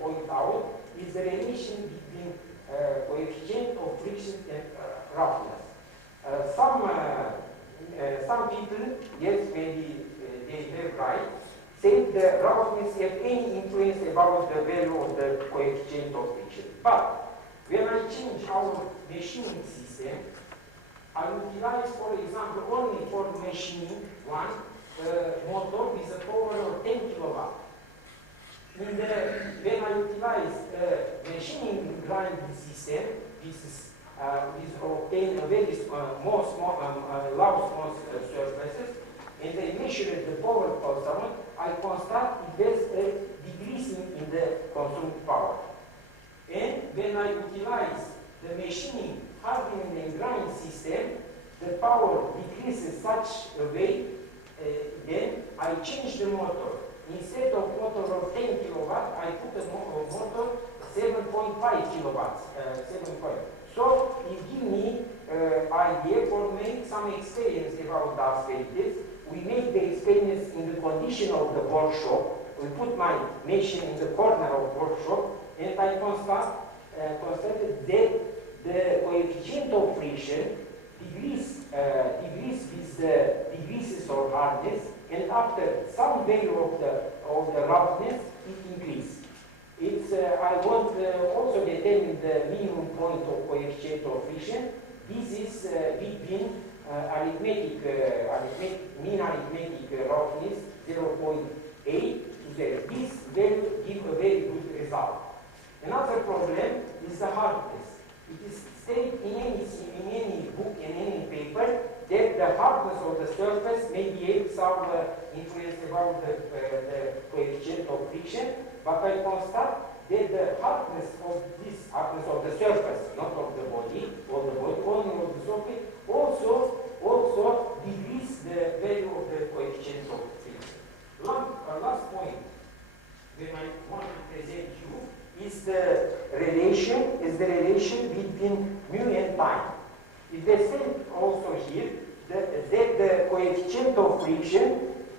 point out is the relation between coefficient of friction and roughness. Some people, yes, maybe they have right, say the roughness have any influence about the value of the coefficient of friction. But when I change our machining system, I utilize, for example, only for machining one motor with a power of 10 kilowatt. When I utilize machining grinding system, this is obtain a very small surfaces, and I measure the power consumption, I constate there's a decreasing in the consumed power. And when I utilize the machining hardening and grinding system, the power decreases such a way, then I change the motor. Instead of motor of 10 kilowatt, I put a motor 7.5 kilowatts. So it gives me idea for make some experience about dust varieties. We make the experience in the condition of the workshop. We put my machine in the corner of workshop, and I constated that the coefficient of friction decreases of hardness, and after some value of the roughness, it increases. I want also determine the minimum point of coefficient of friction. This is between mean arithmetic roughness 0.8 to 0. This value gives a very good result. Another problem is the hardness. It is stated in any book, in any paper, that the hardness of the surface may have some influence about the coefficient of friction, but I constate that the hardness of the surface, not of the body, only of the surface, also decrease the value of the coefficient of friction. Last point, when I want to present you, is the relation between mu and time. It is said also here that the coefficient of friction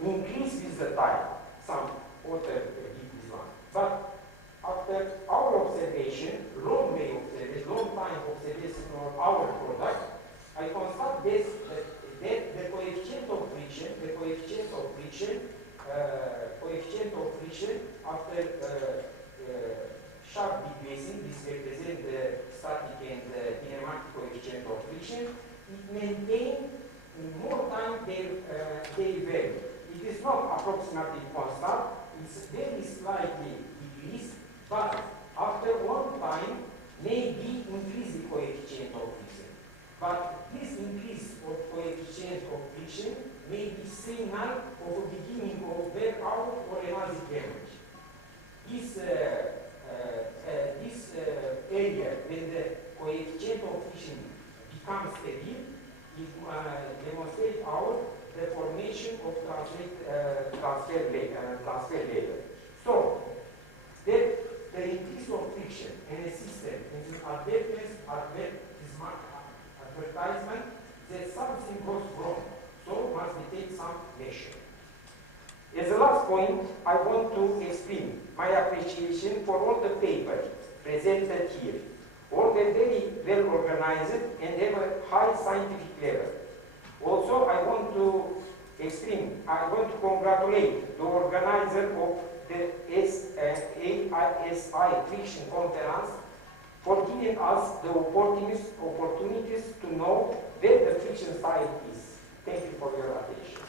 increases with the time. Some author did this one. But after our observation, long time observation of our product, I constate that the coefficient of friction after sharp decreasing, this represents the static and kinematic coefficient of friction, it maintains more time their value. It is not approximately constant, it's very slightly decreased, but after one time, maybe increase the coefficient of friction. But this increase of coefficient of friction may be signal of a beginning of wear out or another damage. This area, when the coefficient of friction becomes steady, it demonstrates the formation of transfer layer. So, the increase of friction in a system in the advertisement that something goes wrong, so must we take some measure. As a last point, I want to explain my appreciation for all the papers presented here. All are very well organized and have a high scientific level. Also, I want to congratulate the organizer of the ASI Friction Conference for giving us the opportunities to know where the friction side is. Thank you for your attention.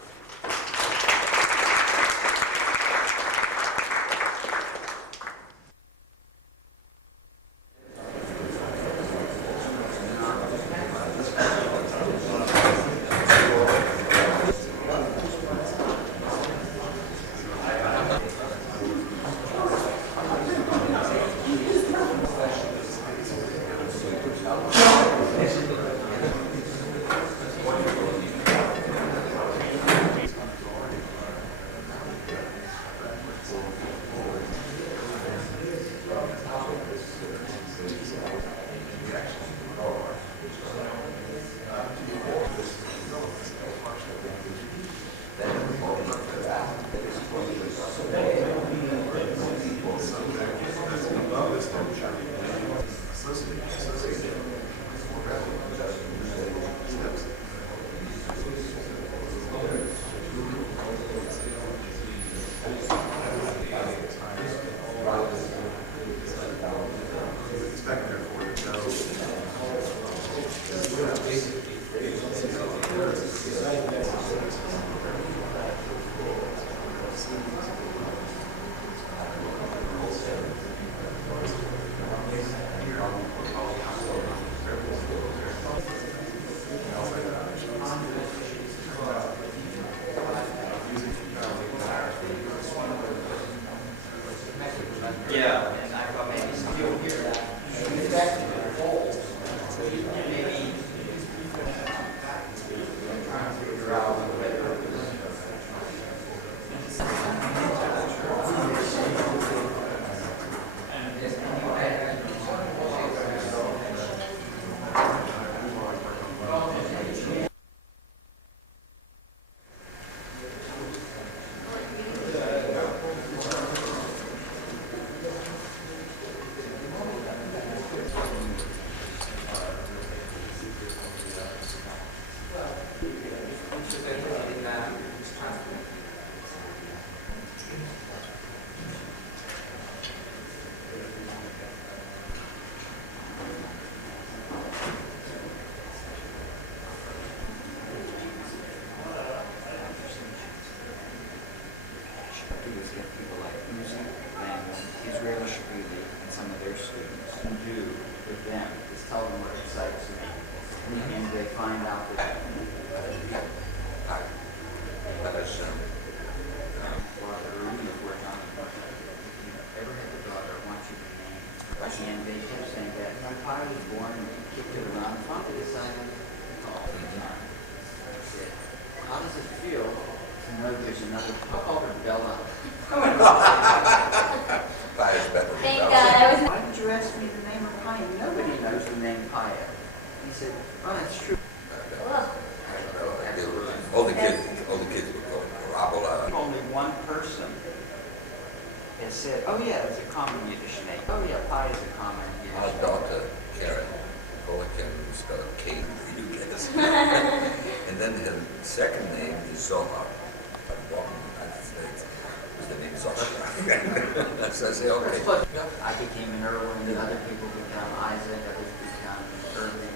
I became an Irwin, and other people become Isaac, others become Irving.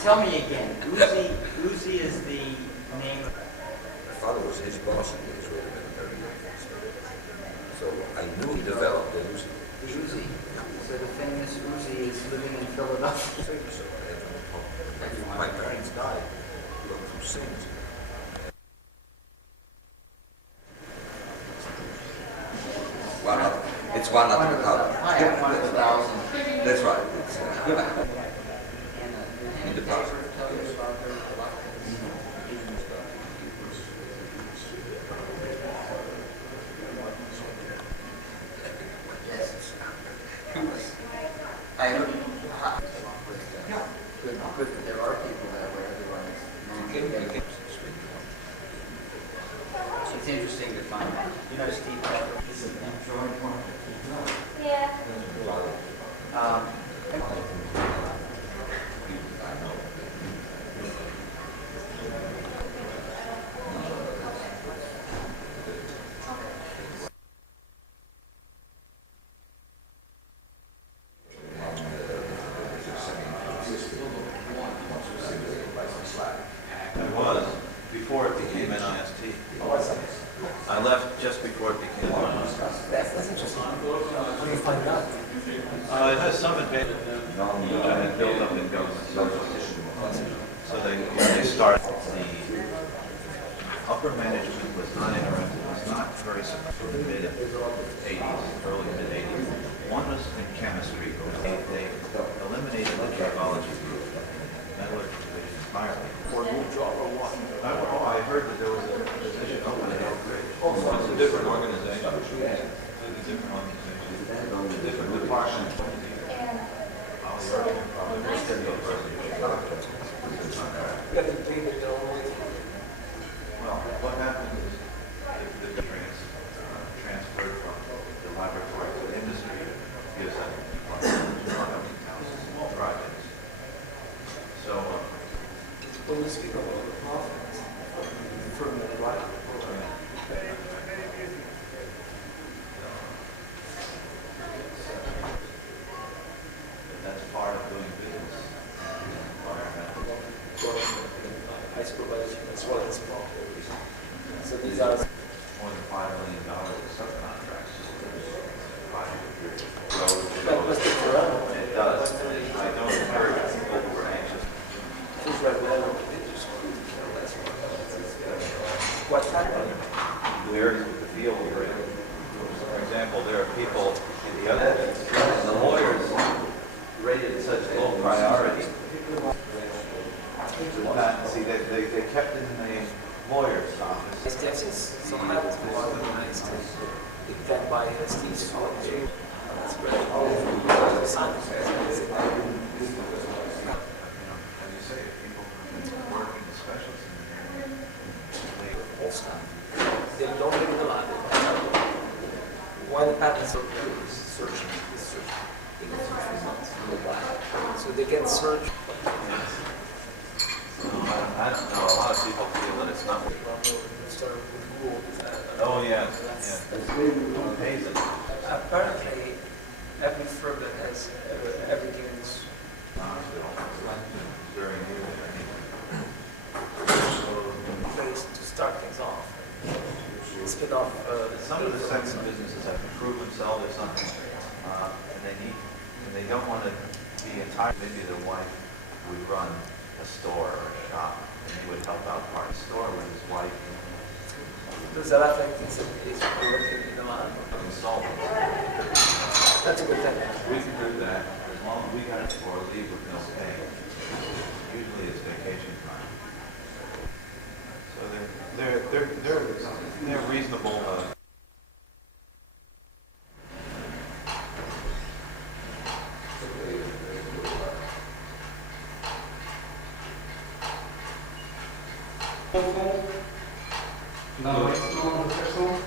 Tell me again, Uzi is the name. My father was his boss in the Israeli military. So I knew he developed the Uzi. The Uzi. So the famous My parents died from sins. Well, it's one out of a thousand. That's right. In the past. I heard, but there are people that wear the ones. It's interesting to find out. You know, Steve, this is a drawing point. Yeah. Before it became NIST. I left just before it became NIST. That's interesting. How do you find out? It has some advantage. I had built up in government. So they start. The upper management was not interested. Was not very supportive in the mid-80s, early mid-80s. One was in chemistry. They eliminated the geology group, metallurgy division entirely. I heard that there was a position open at Ogletree. It's a different organization. It's a different organization. A different department. Well, what happened is the transferred from the laboratory to industry gives them small projects. So, when you speak about profits, improvement in life, that's part of doing business. high school budget as well as small. So these are more than $5 million of subcontracts. that must be forever. It does. I don't encourage people who are anxious. Who's right there? What's happening? Where the field we're in. For example, there are people in the other, the lawyers rated such low priority. See, they kept it in the lawyer's office. These Texas, so happens to one of the nice that by Steve's college. That's great. As you say, people working as specialists in the area, All stuff. They don't live in the lab. Why the patents are good is searching. They go through 3 months in the lab. So they can search. I don't know. A lot of people feel that it's not. Oh yes, yes. Amazing. Apparently, every firm that has everything in its During place to start things off. Spin off. Some of the second businesses have to prove themselves or something, and they don't want to be entire. Maybe their wife would run a store or a shop, and he would help out part of the store with his wife. Does that affect his working in the lab? Consultant. That's a good thing. We can do that as long as we got it for leave with no pay. Usually it's vacation time. So they're reasonable. No, it's not on the threshold.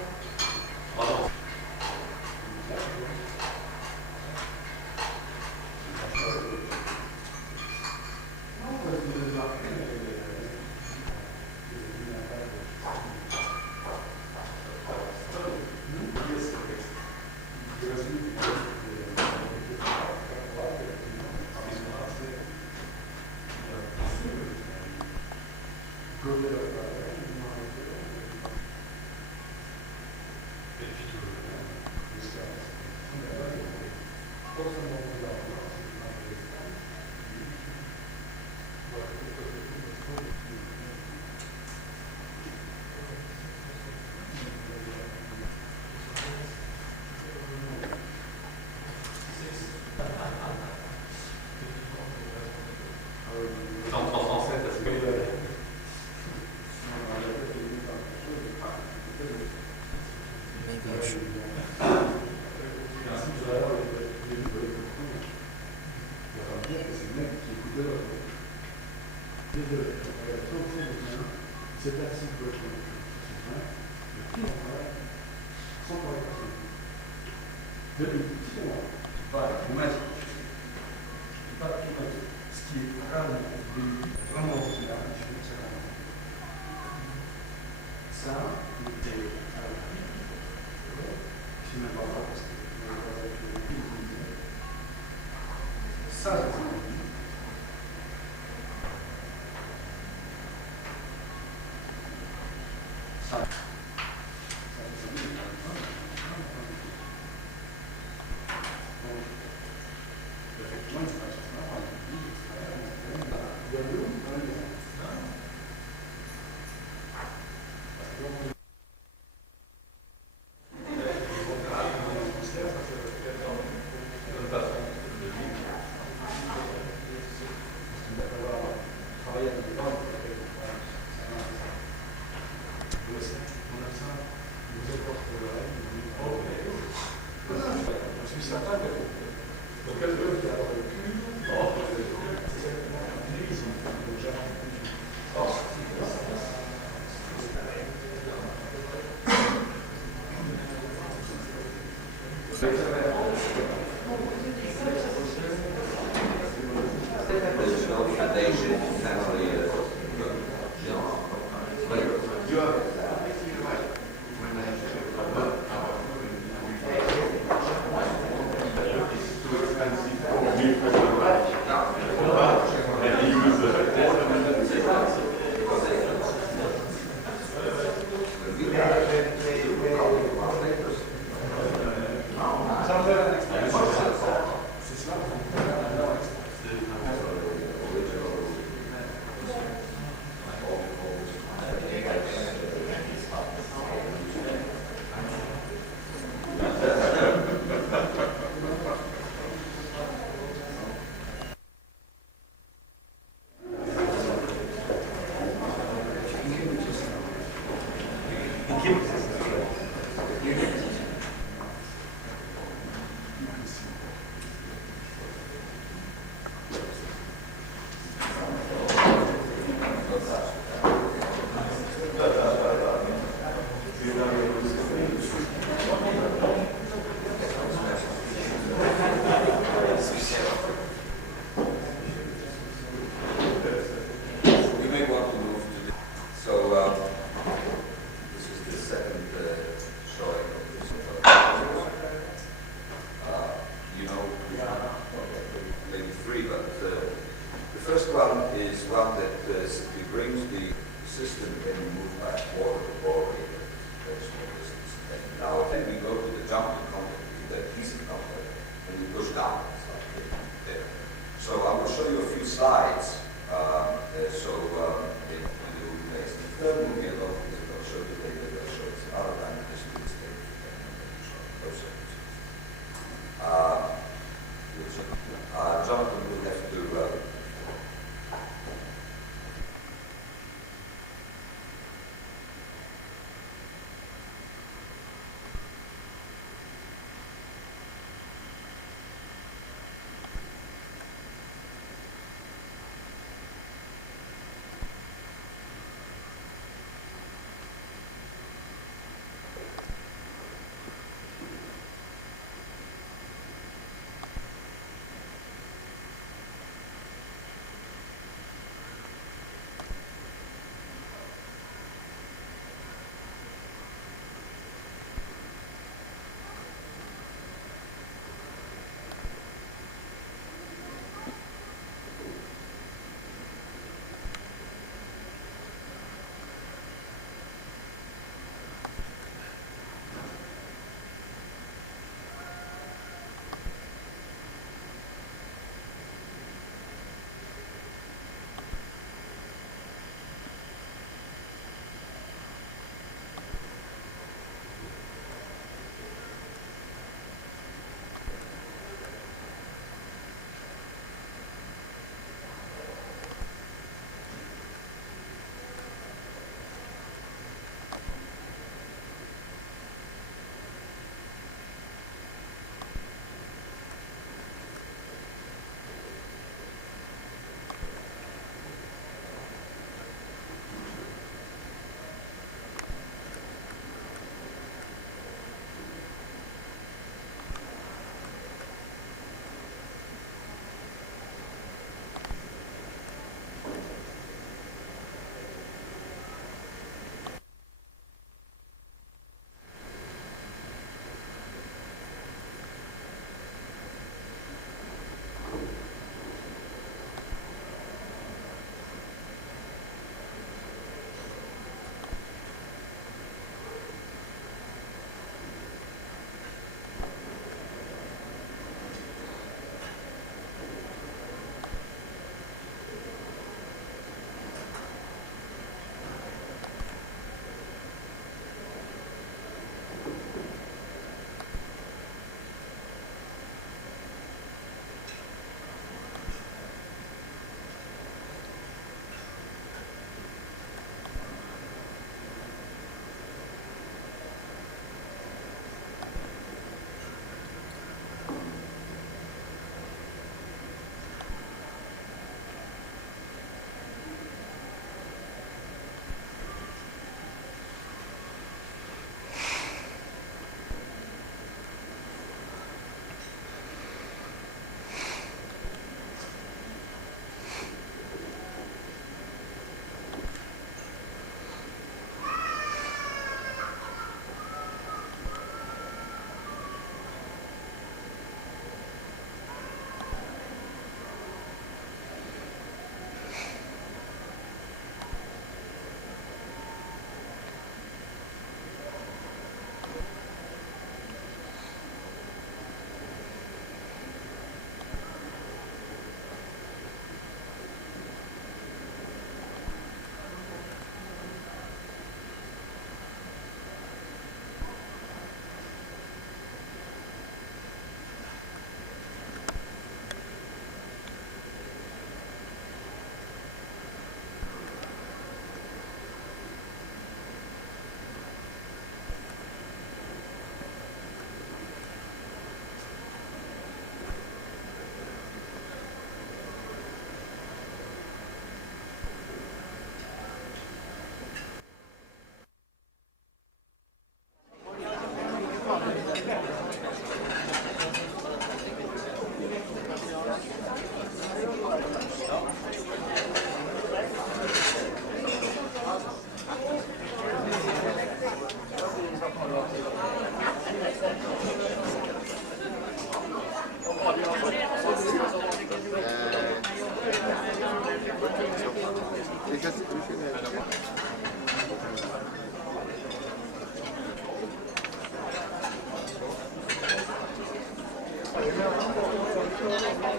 Heavy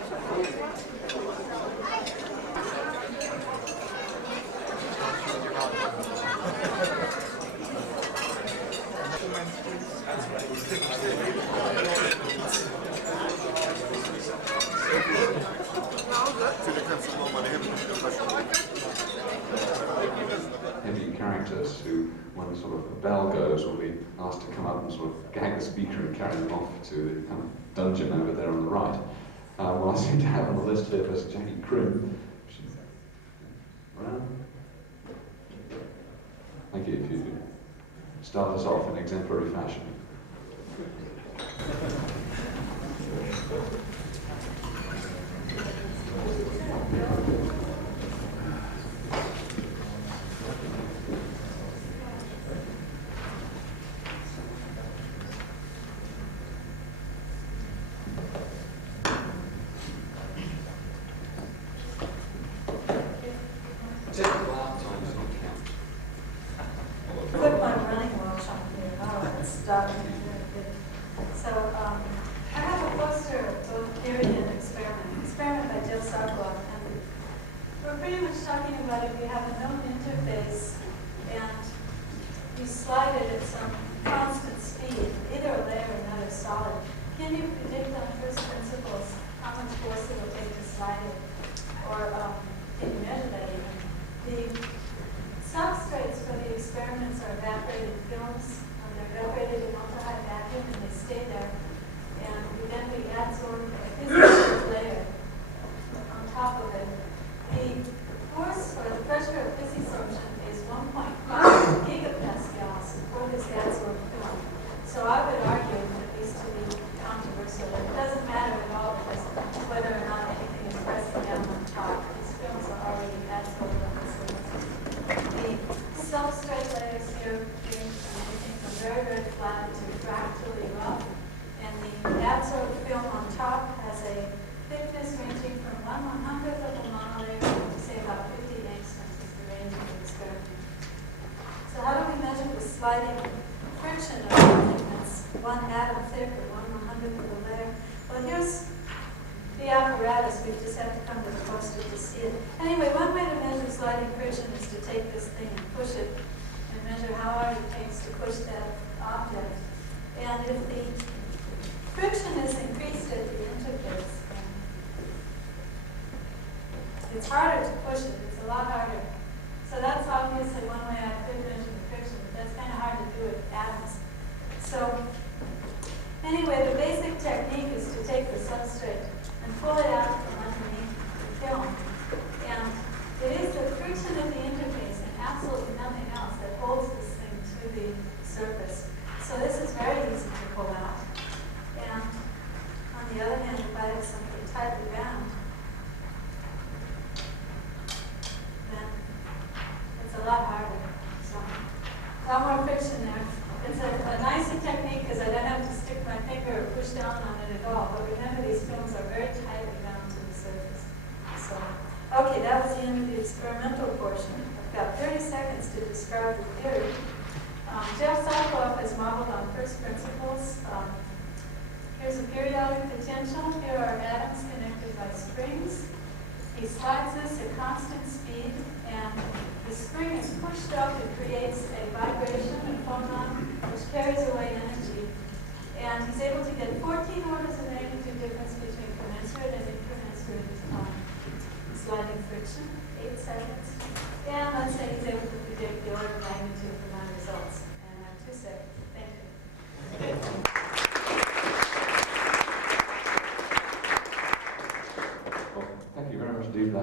characters who, when sort of a bell goes, will be asked to come up and sort of gag the speaker and carry them off to the kind of dungeon over there on the right. Well, I seem to have on the list here first Krim. Thank you, if you could start us off in exemplary fashion.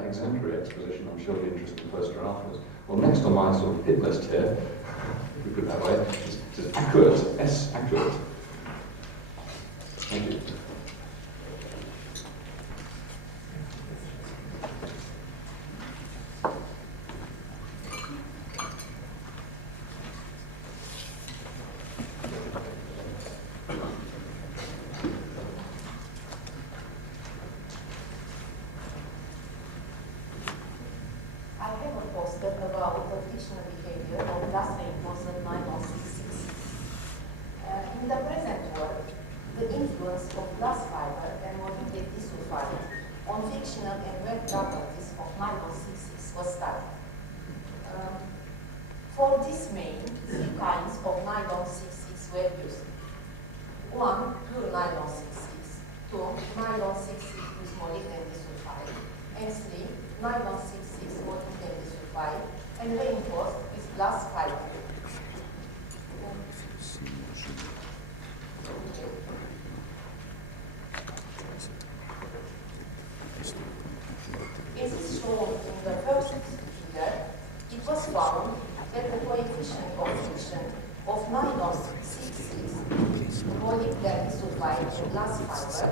Exemplary exposition, I'm sure will be interesting poster afterwards. Well, next on my sort of hit list here, if we put it that way, is Akkurt, S. Akkurt. Thank you. In the present world, the influence of glass fiber and molecular tissue fiber frictional and wear properties of nylon 6/6 was studied. For this main, 3 kinds of nylon 6/6 were used. 1, pure nylon 6/6, 2, nylon 6/6 with molybdenum disulfide, and 3, nylon 6/6 molybdenum disulfide, and reinforced with glass fiber. As is shown in the first figure, it was found that the coefficient of friction of nylon 6/6 molybdenum disulfide and glass fiber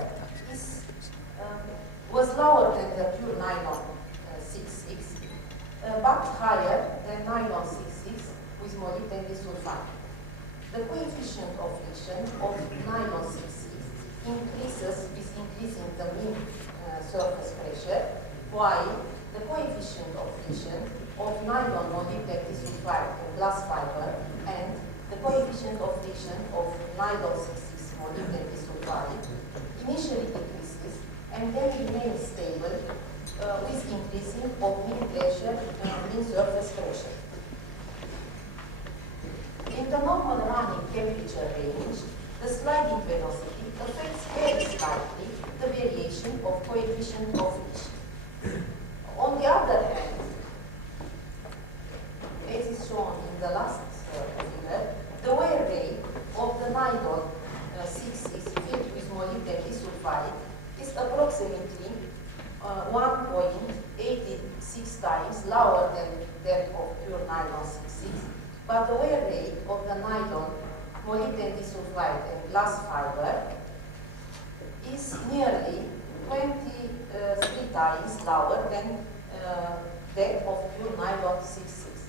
was lower than the pure nylon 6/6, but higher than nylon 6/6 with molybdenum disulfide. The coefficient of friction of nylon 6/6 increases with increasing the mean surface pressure, while the coefficient of friction of nylon molybdenum disulfide and glass fiber and the coefficient of friction of nylon 6/6 molybdenum disulfide initially decreases and then remains stable with increasing of mean pressure and mean surface pressure. In the normal running temperature range, the sliding velocity affects very slightly the variation of coefficient of friction. On the other hand, as is shown in the last figure, the wear rate of the nylon 6/6 filled with molybdenum disulfide is approximately 1.86 times lower than that of pure nylon 6/6, but the wear rate of the nylon molybdenum disulfide and glass fiber is nearly 23 times lower than that of pure nylon 6/6.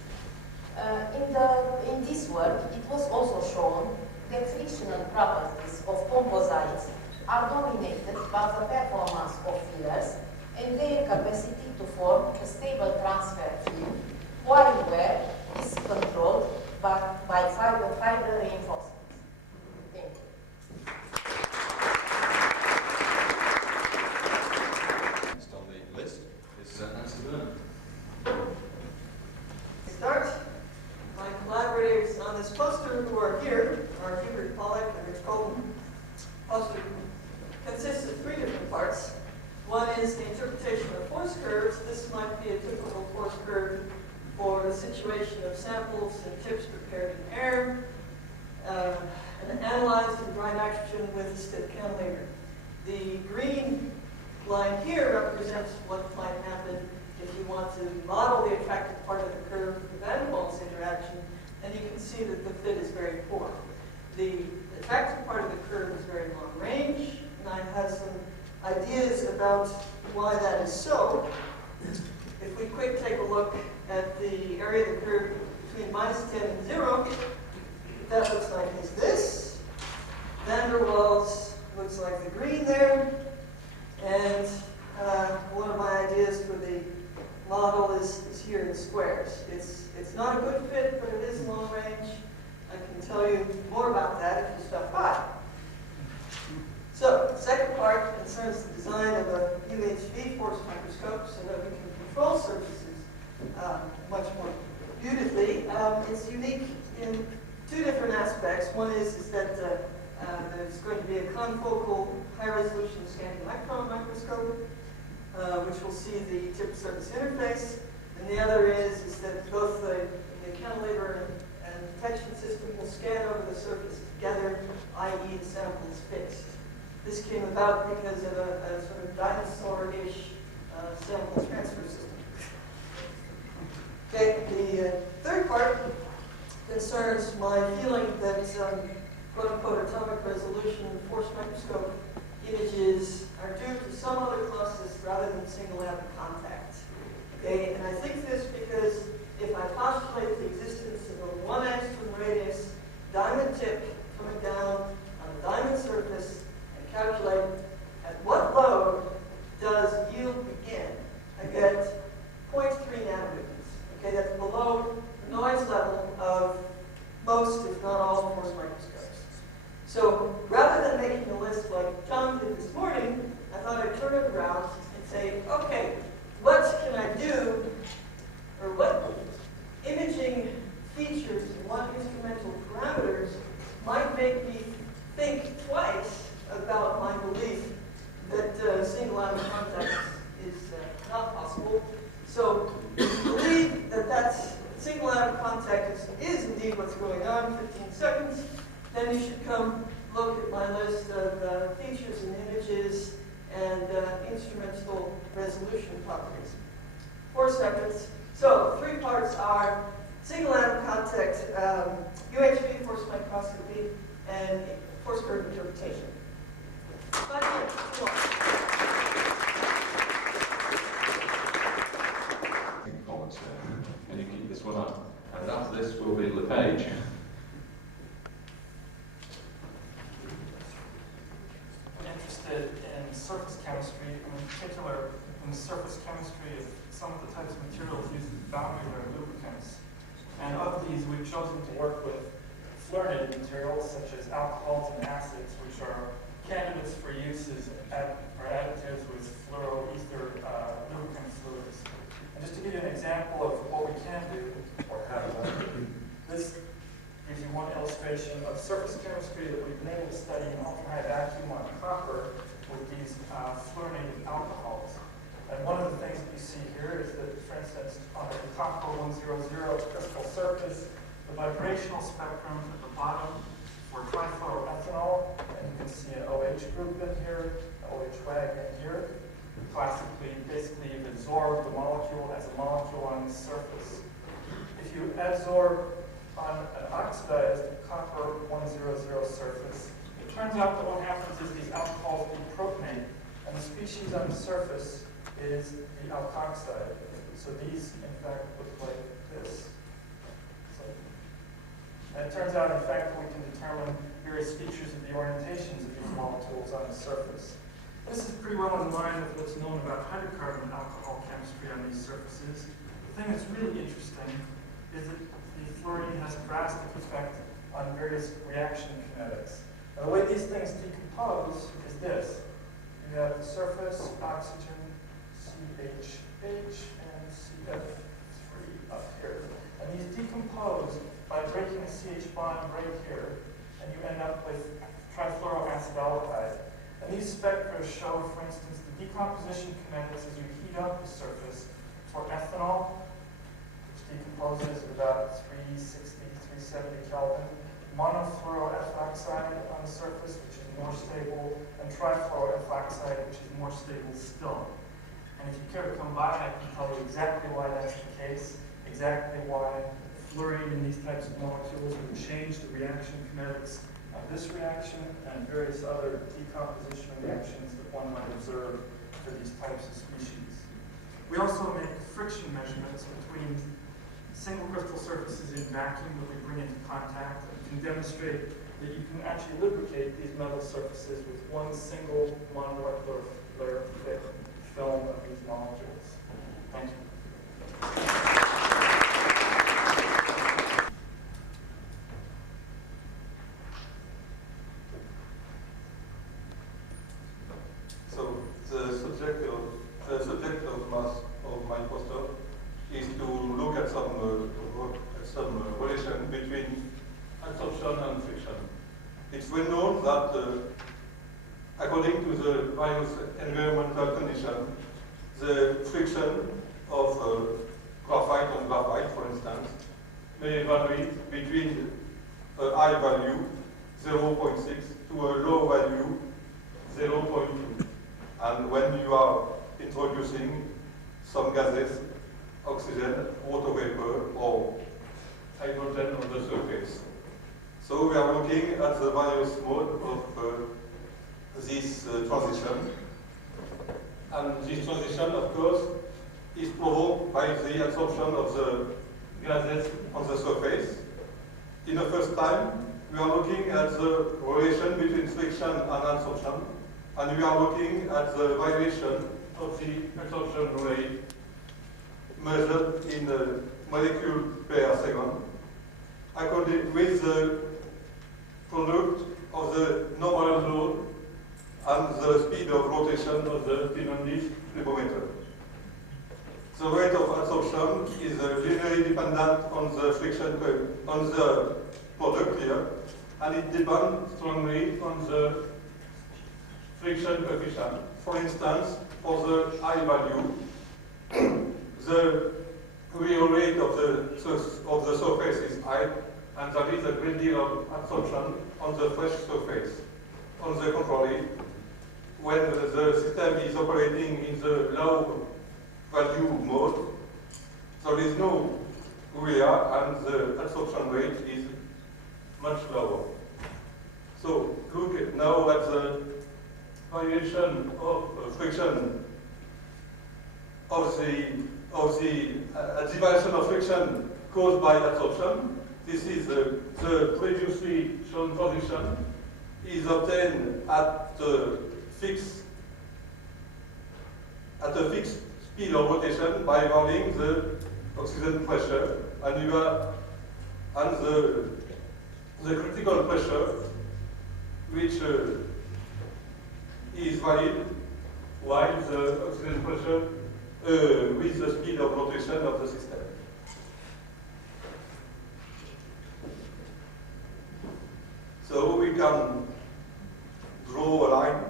In this work, it was also shown that frictional properties of composites are dominated by the performance of fillers and their capacity to form a stable transfer film, while wear is controlled by fiber reinforcements. Thank you. Next on the list is Burnham. Start. My collaborators on this poster who are here are Hubert Pollack and Rich Colton. Poster consists of 3 different parts. One is the interpretation of force curves. This might be a typical force curve for the situation of samples and tips prepared in air and analyzed in dry nitrogen with a stiff cantilever. The green line here represents what might happen if you want to model the attractive part of the curve with the van der Waals interaction, and you can see that the fit is very poor. The attractive part of the curve is very long range, and I have some ideas about why that is so. If we quick take a look at the area of the curve between -10 and 0, that looks like is this. Van der Waals looks like the green there. And one of my ideas for the model is here in squares. It's not a good fit, but it is long range. I can tell you more about that if you stop by. So, the second part concerns the design of a UHV force microscope so that we can control surfaces much more beautifully. It's unique in 2 different aspects. One is that there's going to be a confocal high-resolution scanning electron microscope, which will see the tip-surface interface. And the other is that both the cantilever and detection system will scan over the surface together, i.e. the sample is fixed. This came about because of a sort of dinosaur-ish sample transfer system. Okay, the third part concerns my feeling that quote-unquote atomic resolution force microscope images are due to some other process rather than single atom contact. Okay, and I think this because if I postulate the existence of a 1 angstrom radius diamond tip coming down on a diamond surface and calculate at what load does yield begin, I get 0.3 nanometers. Okay, that's below the noise level of most, if not all, force microscopes. So rather than making a list like John did this morning, I thought I'd turn it around and say, okay, made me think twice about my belief that single atom contact is not possible. So if you believe that that's single atom contact is indeed what's going on, 15 seconds, then you should come look at my list of features and images and instrumental resolution properties. 4 seconds. So 3 parts are single atom contact, UHV force microscopy, and force curve interpretation. Can you keep this one up? And after this will be Lepage. I'm interested in surface chemistry, and in particular in the surface chemistry of some of the types of materials used in boundary layer lubricants. And of these, we've chosen to work with fluorinated materials such as alcohols and acids, which are candidates for use as additives with fluoroether lubricant fluids. And just to give you an example of what we can do, or how to do, this gives you one illustration of surface chemistry that we've been able to study in ultra-high vacuum on copper with these fluorinated alcohols. And one of the things that you see here is that, for instance, on the copper 100 crystal surface, the vibrational spectrum at the bottom for trifluoroethanol, and you can see an OH group in here, an OH WAG in here. Classically, basically, you've absorbed the molecule as a molecule on the surface. If you adsorb on an oxidized copper 100 surface, it turns out that what happens is these alcohols deprotonate, and the species on the surface is the alkoxide. So these, in fact, look like this. And it turns out, in fact, that we can determine various features of the orientations of these molecules on the surface. This is pretty well in line with what's known about hydrocarbon alcohol chemistry on these surfaces. The thing that's really interesting is that the fluorine has a drastic effect on various reaction kinetics. Now, the way these things decompose is this. You have the surface, oxygen, CHH, and CF3 up here. And these decompose by breaking a CH bond right here, and you end up with trifluoroacidaldehyde. And these spectra show, for instance, the decomposition kinetics as you heat up the surface for ethanol, which decomposes at about 360, 370 Kelvin, monofluoroethoxide on the surface, which is more stable, and trifluoroethoxide, which is more stable still. And if you care to come by, I can tell you exactly why that's the case, exactly why fluorine in these types of molecules would change the reaction kinetics of this reaction and various other decomposition reactions that one might observe for these types of species. We also make friction measurements between single crystal surfaces in vacuum that we bring into contact and can demonstrate that you can actually lubricate these metal surfaces with one single monomolecular layer thick film of these molecules. Thank you. So the subject of my poster is to look at some relation between absorption and friction. It's well known that according to the various environmental conditions, the friction of graphite on graphite, for instance, may vary between a high value, 0.6, to a low value, 0.2. And when you are introducing some gases, oxygen, water vapor, or hydrogen on the surface. So we are looking at the various modes of this transition. And this transition, of course, is provoked by the absorption of the gases on the surface. In the first time, we are looking at the relation between friction and absorption, and we are looking at the variation of the absorption rate measured in molecule per second, according with the product of the normal load and the speed of rotation of the Pinondish fluidometer. The rate of absorption is linearly dependent on the friction on the product here, and it depends strongly on the friction coefficient. For instance, for the high value, the real rate of the surface is high, and there is a great deal of absorption on the fresh surface. On the contrary, when the system is operating in the low value mode, there is no urea and the absorption rate is much lower. So look now at the variation of friction of the variation of friction caused by absorption. This is the previously shown position is obtained at a fixed speed of rotation by rolling the oxygen pressure, and you have the critical pressure, which is valid while the oxygen pressure with the speed of rotation of the system. So we can draw a line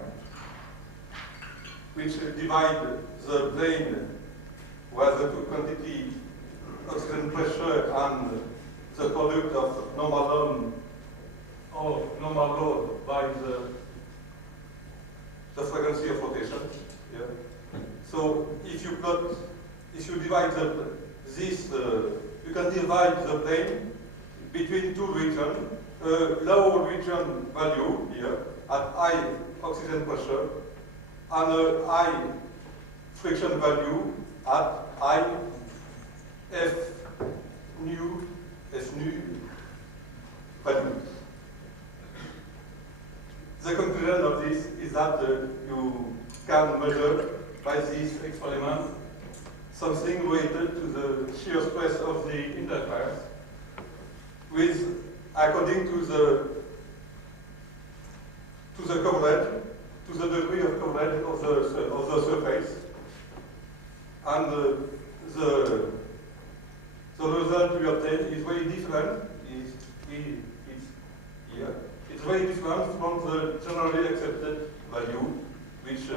which divide the plane where the two quantity oxygen pressure and the product of normal load by the frequency of rotation. Yeah. So if you divide you can divide the plane between two regions, low region value here at high oxygen pressure and a high friction value at high F nu value. The conclusion of this is that you can measure by this experiment something related to the shear stress of the interface with according to the coverage, to the degree of coverage of the surface, and the result we obtain is very different. It's very different from the generally accepted value, which is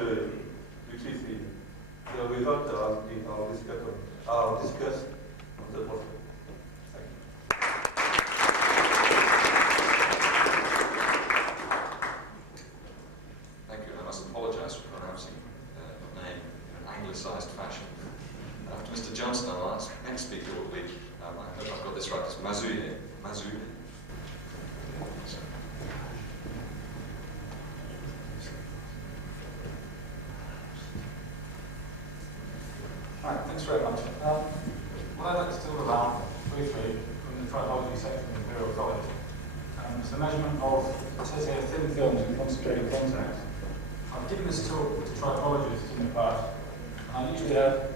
the result are discussed on the bottom. Thank you. I must apologise for pronouncing the name in an anglicised fashion. After Mr. Johnston, our next speaker will be, I hope I've got this right, it's Mazuyer. Right, thanks very much. What I'd like to talk about briefly from the tribology section of Imperial College is the measurement of, it says here, thin films in concentrated contact. I've given this talk to tribologists in the past, and I usually have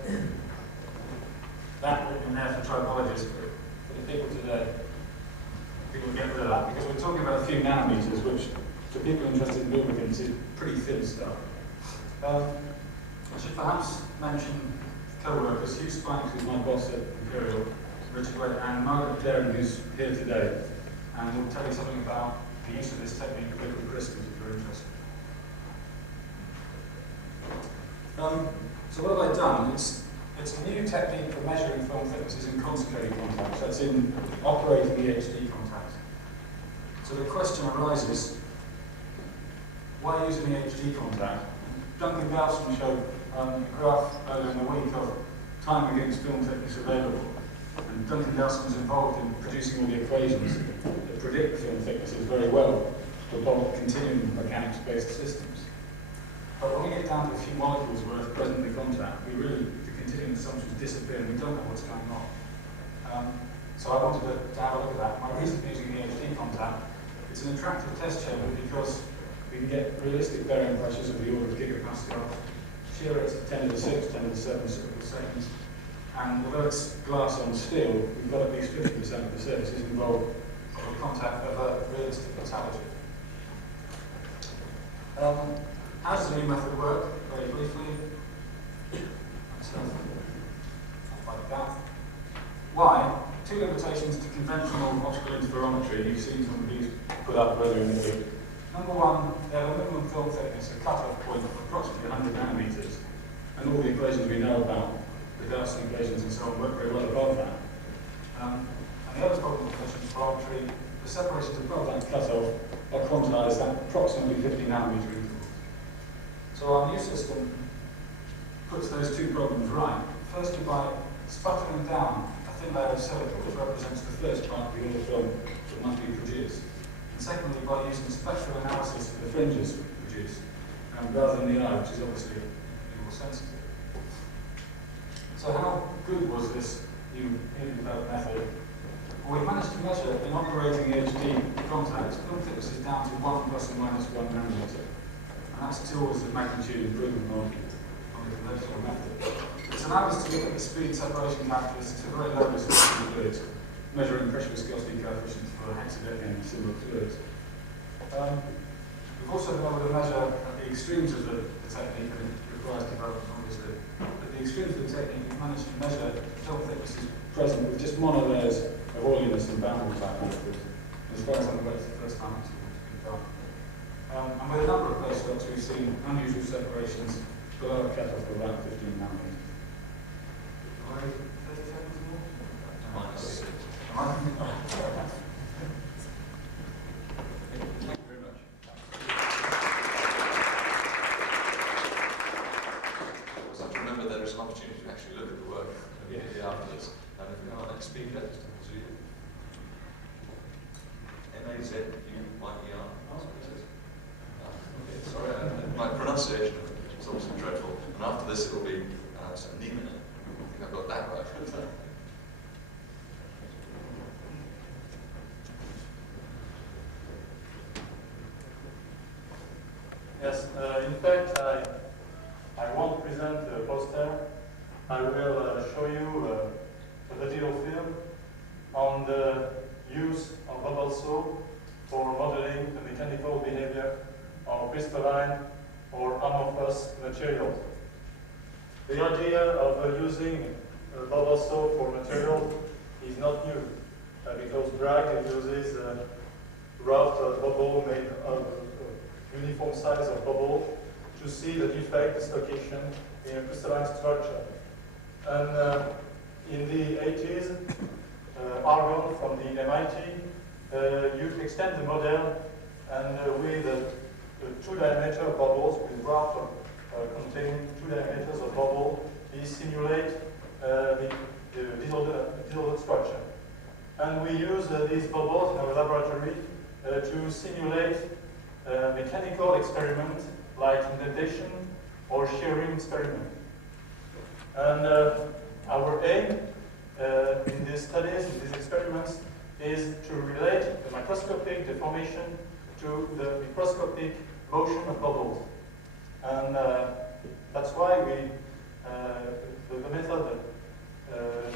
that written in there for tribologists, but for the people today, people get rid of that, because we're talking about a few nanometers, which for people interested in lubricants is pretty thin stuff. I should perhaps mention co-workers, Hugh Splanks, who's my boss at Imperial, Richard Wade, and Margaret Daring, who's here today, and we'll tell you something about the use of this technique of liquid crystals if you're interested. So what have I done? It's a new technique for measuring film thicknesses in concentrated contacts. That's in operating EHD contacts. So the question arises, why use an EHD contact? Duncan Gellman showed a graph earlier in the week of time against film thickness available. And Duncan Gellman was involved in producing all the equations that predict film thicknesses very well for continuum mechanics-based systems. But when we get down to a few molecules worth presently contact, the continuum assumptions disappear and we don't know what's going on. So I wanted to have a look at that. My reason for using the EHD contact, it's an attractive test chamber because we can get realistic bearing pressures of the order of gigapascal, shear rates of 10 to the 6, 10 to the 7 seconds. And although it's glass on steel, we've got at least 50% of the surfaces involved with contact of a realistic metallurgy. How does the new method work? Very briefly. Like that. Why? Two limitations to conventional optical interferometry. You've seen some of these put up further in the week. Number one, they have a minimum film thickness, a cut-off point of approximately 100 nanometers, and all the equations we know about, the Carson equations and so on, work very well above that. And the other problem with Ogletree, the separations above that cut-off are quantized at approximately 50 nanometer intervals. So our new system puts those two problems right. Firstly, by sputtering down a thin layer of silica, which represents the first part of the order film that must be produced. And secondly, by using spectral analysis for the fringes we produce, rather than the eye, which is obviously more sensitive. So how good was this new developed method? Well, we managed to measure in operating HD contacts film thicknesses down to 1 plus or minus 1 nanometer. And that's 2 orders of magnitude improvement on the conventional method. It's allowed us to look at the speed separation characteristics of very low viscosity fluids, measuring pressure viscosity coefficients for hexadeciane and similar fluids. We've also been able to measure at the extremes of the technique, and it requires development obviously. At the extremes of the technique, we've managed to measure film thicknesses present with just monolayers of oiliness and boundary type molecules. As far as I'm aware, it's the first time it's been done. And with a number of place shots, we've seen unusual separations below a cutoff of about 15 nanometers. 30 seconds more? Minus 6. Thank you very much. So remember, there is an opportunity to actually look at the work immediately after this. And if we have our next speaker, Mazuyer. M-A-Z-U-Y-E-R. Okay, sorry, my pronunciation is also dreadful. And after this, it will be Nieminen. I think I've got that right. Yes, in fact, I won't present the poster. I will show you a video film on the use of bubble soap for modeling the mechanical behavior of crystalline or amorphous materials. The idea of using bubble soap for material is not new, because Bragg uses Raft bubble made of uniform size of bubble to see the defect dislocation in a crystalline structure. And in the 80s, Argon from the MIT you extend the model, and with the 2-diameter bubbles, with Raft containing 2 diameters of bubble, he simulate the disordered structure. And we use these bubbles in our laboratory to simulate mechanical experiment like indentation or shearing experiment. And our aim in these studies, in these experiments, is to relate the microscopic deformation to the microscopic motion of bubbles. And that's why the method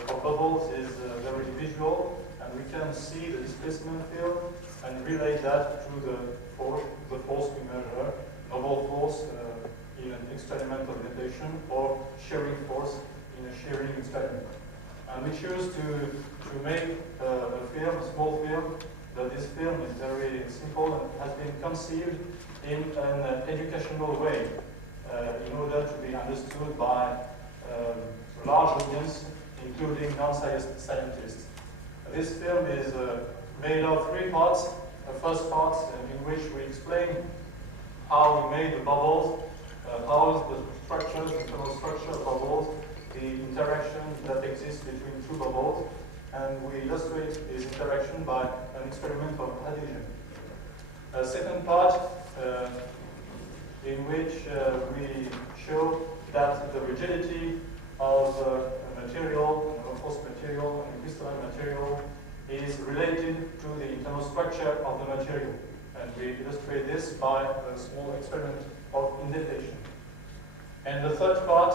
of bubbles is very visual, and we can see the displacement field and relate that to the force we measure, novel force in an experimental indentation, or shearing force in a shearing experiment. And we choose to make a film, a small film, that this film is very simple and has been conceived in an educational way in order to be understood by a large audience, including non-scientists. This film is made of 3 parts. The first part in which we explain how we made the bubbles, how the structures, the internal structure of bubbles, the interaction that exists between 2 bubbles, and we illustrate this interaction by an experiment of adhesion. A second part in which we show that the rigidity of a material, a composite material, and a crystalline material is related to the internal structure of the material. And we illustrate this by a small experiment of indentation. And the third part,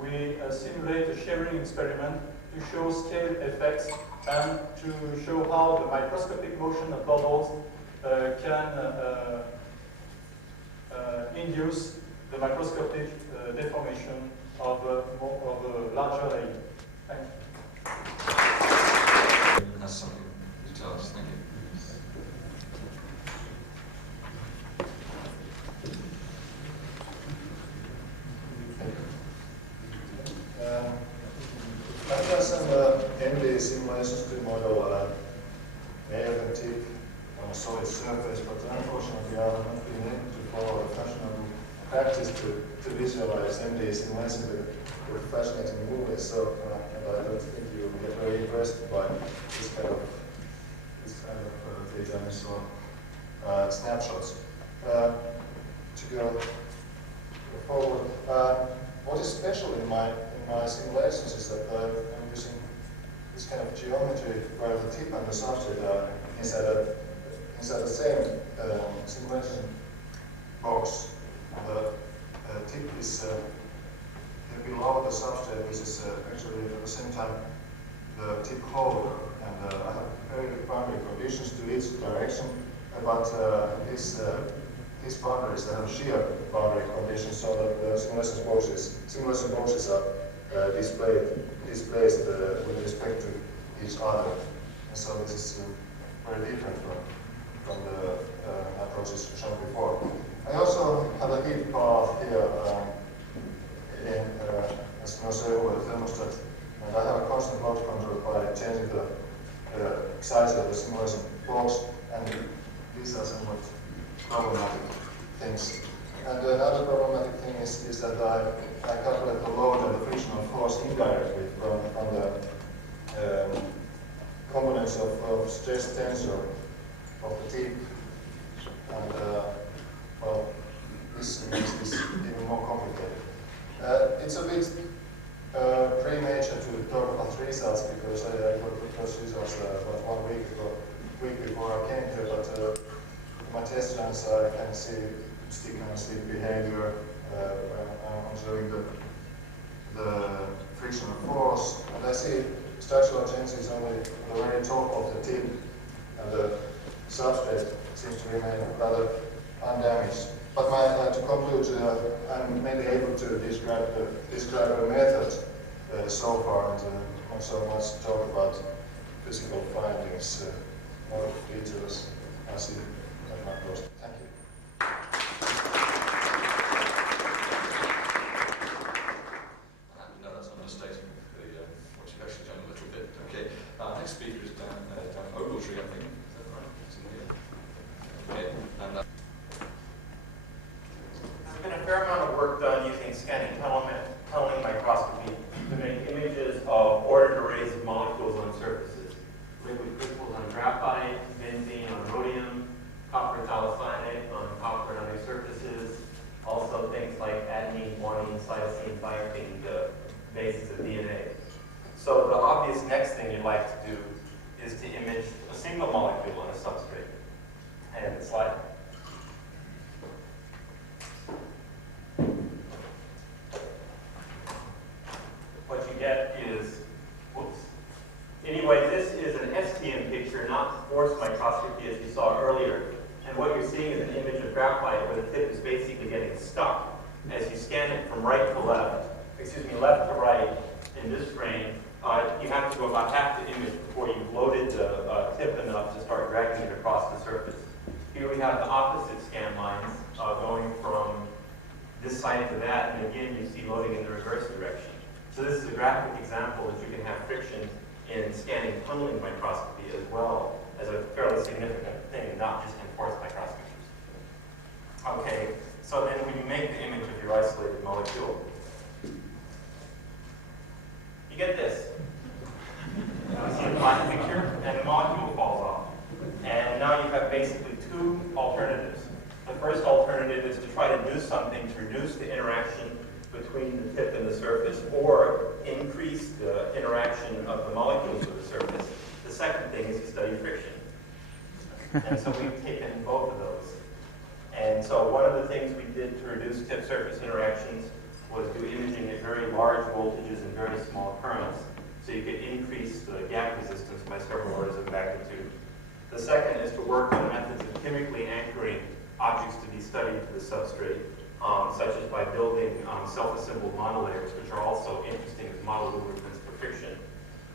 we simulate a shearing experiment to show scale effects and to show how the microscopic motion of bubbles can induce the microscopic deformation of a larger layer. Thank you. Has something to tell us. Thank you. practice to visualize MD simulation with fascinating movies, so and I don't think you get very impressed by this kind of three-dimensional snapshots. To go forward, what is special in my simulations is that I'm using this kind of geometry where the tip and the substrate are inside the same simulation box. The tip is below the substrate, which is actually at the same time the tip holder, and I have very good boundary conditions to each direction, but these boundaries have shear boundary conditions, so that the simulation boxes are displaced with respect to each other, and so this is very different from the approaches shown before. I also have a heat path here as Marcel over the thermostat, and I have a constant load control by changing the size of the simulation box, and these are somewhat problematic things. And another problematic thing is that I calculate the load and the frictional force indirectly from the components of stress tensor of the tip, and well, this makes this even more complicated. It's a bit premature to talk about results because I got the first results about 1 week before I came here, but in my test runs I can see stick and slip behavior. I'm observing the frictional force, and I see structural changes only at the very top of the tip, and the substrate seems to remain rather undamaged. But to conclude, I'm mainly able to describe a method so far, and not so much talk about physical findings. More details I see at my post. Thank you. No, that's understating what you've actually done a little bit. Okay, next speaker is down Ogletree, I think. Is that right? Okay, and there's been a fair amount of work done using scanning tunneling microscopy to make images of ordered arrays of molecules on surfaces. Liquid crystals on graphite, benzene on rhodium, copper thiocyanate on copper and other surfaces. Also things like adenine, guanine, cytosine, thiophene, the bases of DNA. So the obvious next thing you'd like to do is to image a single molecule on a substrate. And the slide. What you get is, whoops. Anyway, this is an STM picture, not force microscopy as you saw earlier. And what you're seeing is an image of graphite where the tip is basically getting stuck as you scan it from right to left, left to right in this frame. You have to go about half the image before you've loaded the tip enough to start dragging it across the surface. Here we have the opposite scan lines going from this side to that, and again you see loading in the reverse direction. So this is a graphic example that you can have friction in scanning tunneling microscopy as well as a fairly significant thing, not just in force microscopy. Okay, so then when you make the image of your isolated molecule, you get this. You see a flat picture, and the molecule falls off. And now you have basically two alternatives. The first alternative is to try to do something to reduce the interaction between the tip and the surface, or increase the interaction of the molecules with the surface. The second thing is to study friction. And so we've taken both of those. And so one of the things we did to reduce tip-surface interactions was do imaging at very large voltages and very small currents, so you could increase the gap resistance by several orders of magnitude. The second is to work on methods of chemically anchoring objects to be studied to the substrate, such as by building self-assembled monolayers, which are also interesting as model lubricants for friction.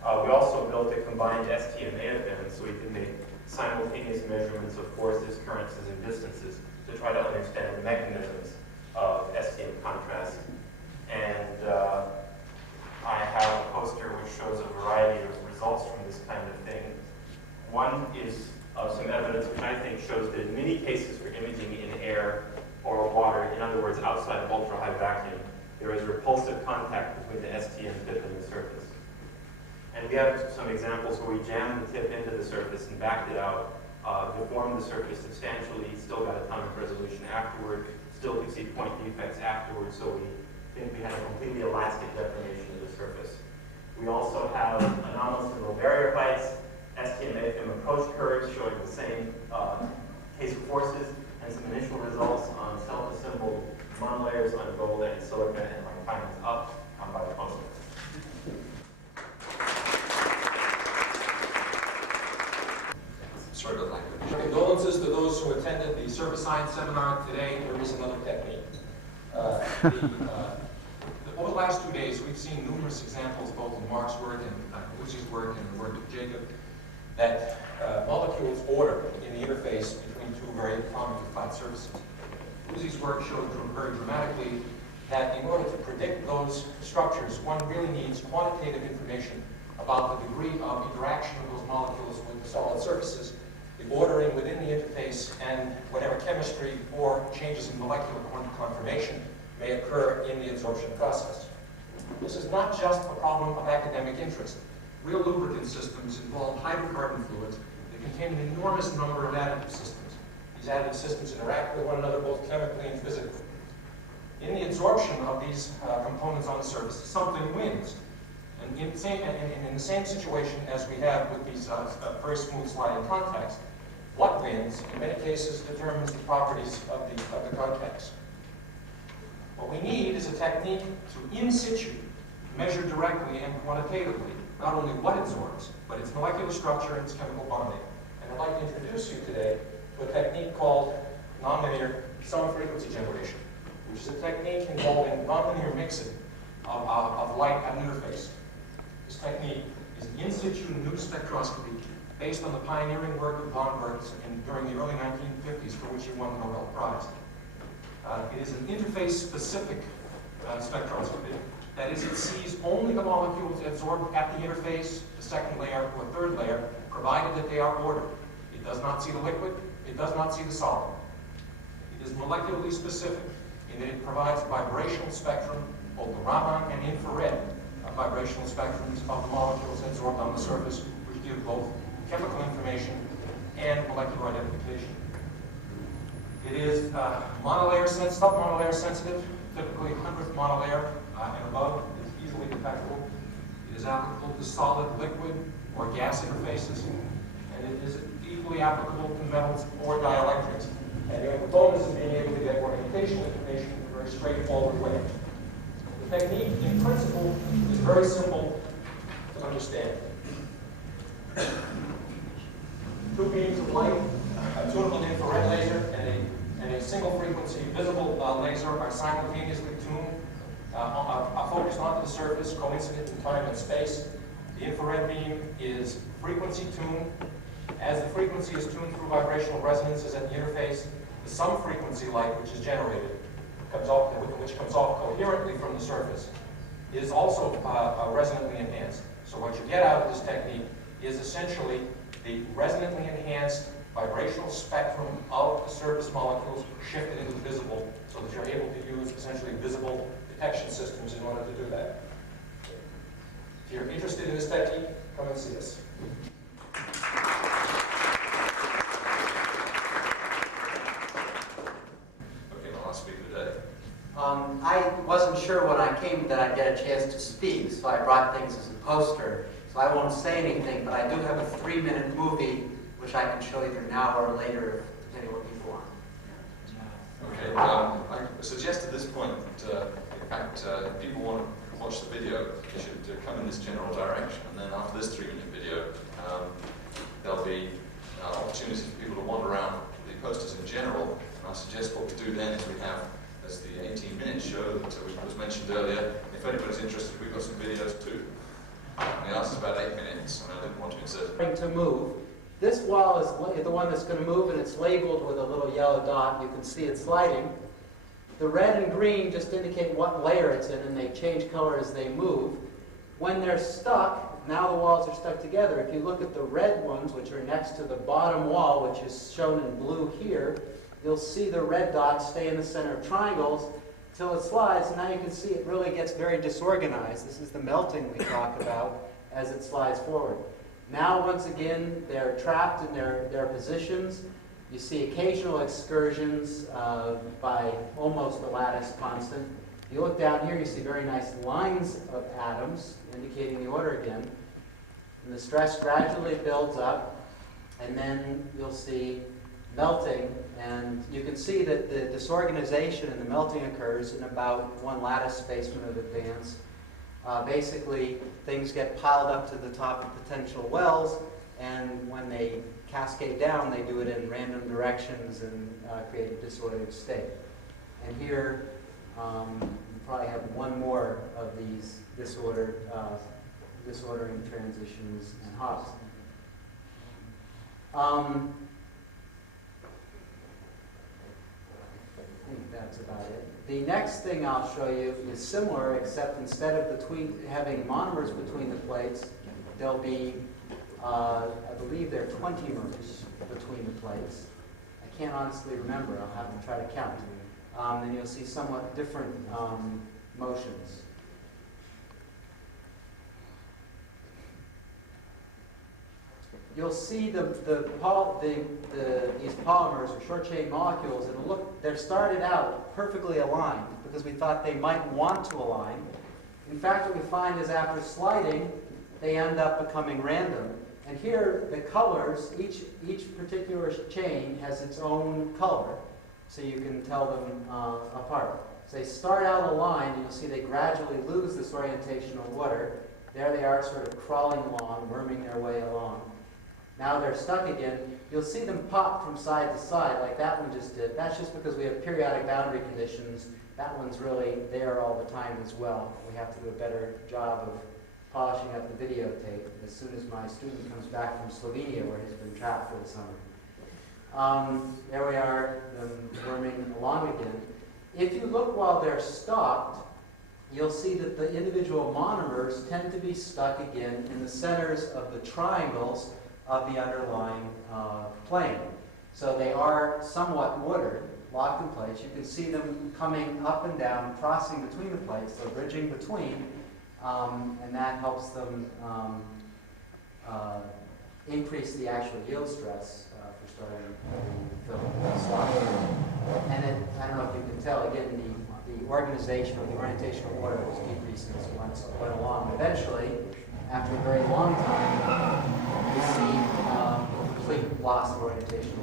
We also built a combined STM-AF band, so we can make simultaneous measurements of forces, currents, and distances to try to understand the mechanisms of STM contrast. And I have a poster which shows a variety of results from this kind of thing. One is some evidence which I think shows that in many cases for imaging in air or water, in other words, words, outside of ultra-high vacuum, there is repulsive contact between the STM tip and the surface. And we have some examples where we jammed the tip into the surface and backed it out, deformed the surface substantially, still got atomic resolution afterward, still could see point defects afterwards, so we think we had a completely elastic deformation of the surface. We also have anomalous and low barrier heights, STM-AFM approach curves showing the same case of forces, and some initial results on self-assembled monolayers on gold and silica and lactines up by the poster. Sort of language. Condolences to those who attended the surface science seminar today. There is another technique. Over the last 2 days, we've seen numerous examples, both in Mark's work and Lucy's work and the work of Jacob, that molecules order in the interface between two very prominently flat surfaces. Lucy's work showed very dramatically that in order to predict those structures, one really needs quantitative information about the degree of interaction of those molecules with the solid surfaces, the ordering within the interface, and whatever chemistry or changes in molecular conformation may occur in the absorption process. This is not just a problem of academic interest. Real lubricant systems involve hydrocarbon fluids that contain an enormous number of additive systems. These additive systems interact with one another both chemically and physically. In the absorption of these components on the surface, something wins. And in the same situation as we have with these very smooth sliding contacts, what wins, in many cases, determines the properties of the contacts. What we need is a technique to in situ measure directly and quantitatively not only what absorbs, but its molecular structure and its chemical bonding. And I'd like to introduce you today to a technique called nonlinear sum-frequency generation, which is a technique involving nonlinear mixing of light at an interface. This technique is in situ new spectroscopy based on the pioneering work of von Bertz during the early 1950s, for which he won the Nobel Prize. It is an interface-specific spectroscopy. That is, it sees only the molecules absorbed at the interface, the second layer or third layer, provided that they are ordered. It does not see the liquid. It does not see the solid. It is molecularly specific in that it provides a vibrational spectrum, both the Raman and infrared vibrational spectrums of the molecules absorbed on the surface, which give both chemical information and molecular identification. It is monolayer sensitive, submonolayer sensitive, typically 100th monolayer and above is easily detectable. It is applicable to solid, liquid, or gas interfaces, and it is equally applicable to metals or dielectrics. And you have the bonus of being able to get orientation information in a very straightforward way. The technique, in principle, is very simple to understand. Two beams of light, a tunable infrared laser, and a single frequency visible laser are simultaneously tuned, are focused onto the surface, coincident in time and space. The infrared beam is frequency tuned. As the frequency is tuned through vibrational resonances at the interface, the sum frequency light, which is generated, which comes off coherently from the surface, is also resonantly enhanced. So what you get out of this technique is essentially the resonantly enhanced vibrational spectrum of the surface molecules shifted into visible, so that you're able to use essentially visible detection systems in order to do that. If you're interested in this technique, come and see us. Okay, my last speaker today. I wasn't sure when I came that I'd get a chance to speak, so I brought things as a poster. So I won't say anything, but I do have a 3-minute movie which I can show either now or later, depending what you want. Okay, I suggest at this point that, in fact, if people want to watch the video, they should come in this general direction, and then after this 3-minute video, there'll be opportunities for people to wander around the posters in general, and I suggest what we do then is we have, as the 18-minute show that was mentioned earlier, if anybody's interested, we've got some videos too. And the answer's about 8 minutes, and I didn't want to insert. To move. This wall is the one that's going to move, and it's labeled with a little yellow dot. You can see it sliding. The red and green just indicate what layer it's in, and they change color as they move. When they're stuck, now the walls are stuck together. If you look at the red ones, which are next to the bottom wall, which is shown in blue here, you'll see the red dots stay in the center of triangles, till it slides, and now you can see it really gets very disorganized. This is the melting we talk about as it slides forward. Now, once again, they're trapped in their positions. You see occasional excursions by almost the lattice constant. If you look down here, you see very nice lines of atoms indicating the order again. And the stress gradually builds up, and then you'll see melting, and you can see that the disorganization and the melting occurs in about 1 lattice spacement of advance. Basically, things get piled up to the top of potential wells, and when they cascade down, they do it in random directions and create a disordered state. And here, you probably have one more of these disordering transitions and hops. I think that's about it. The next thing I'll show you is similar, except instead of having monomers between the plates, there'll be, I believe there are 20 mers between the plates. I can't honestly remember. I'll have to try to count. And you'll see somewhat different motions. You'll see these polymers or short chain molecules, and they're started out perfectly aligned because we thought they might want to align. In fact, what we find is after sliding, they end up becoming random. And here, the colors, each particular chain has its own color, so you can tell them apart. So they start out aligned, and you'll see they gradually lose this orientational order. There they are, sort of crawling along, worming their way along. Now they're stuck again. You'll see them pop from side to side like that one just did. That's just because we have periodic boundary conditions. That one's really there all the time as well. We have to do a better job of polishing up the videotape as soon as my student comes back from Slovenia, where he's been trapped for the summer. There we are, them worming along again. If you look while they're stopped, you'll see that the individual monomers tend to be stuck again in the centers of the triangles of the underlying plane. So they are somewhat ordered, locked in place. You can see them coming up and down, crossing between the plates, so bridging between, and that helps them increase the actual yield stress for starting the film slide. And I don't know if you can tell, again, the organization or the orientational order was decreasing as we went along. Eventually, after a very long time, we see complete loss of orientation.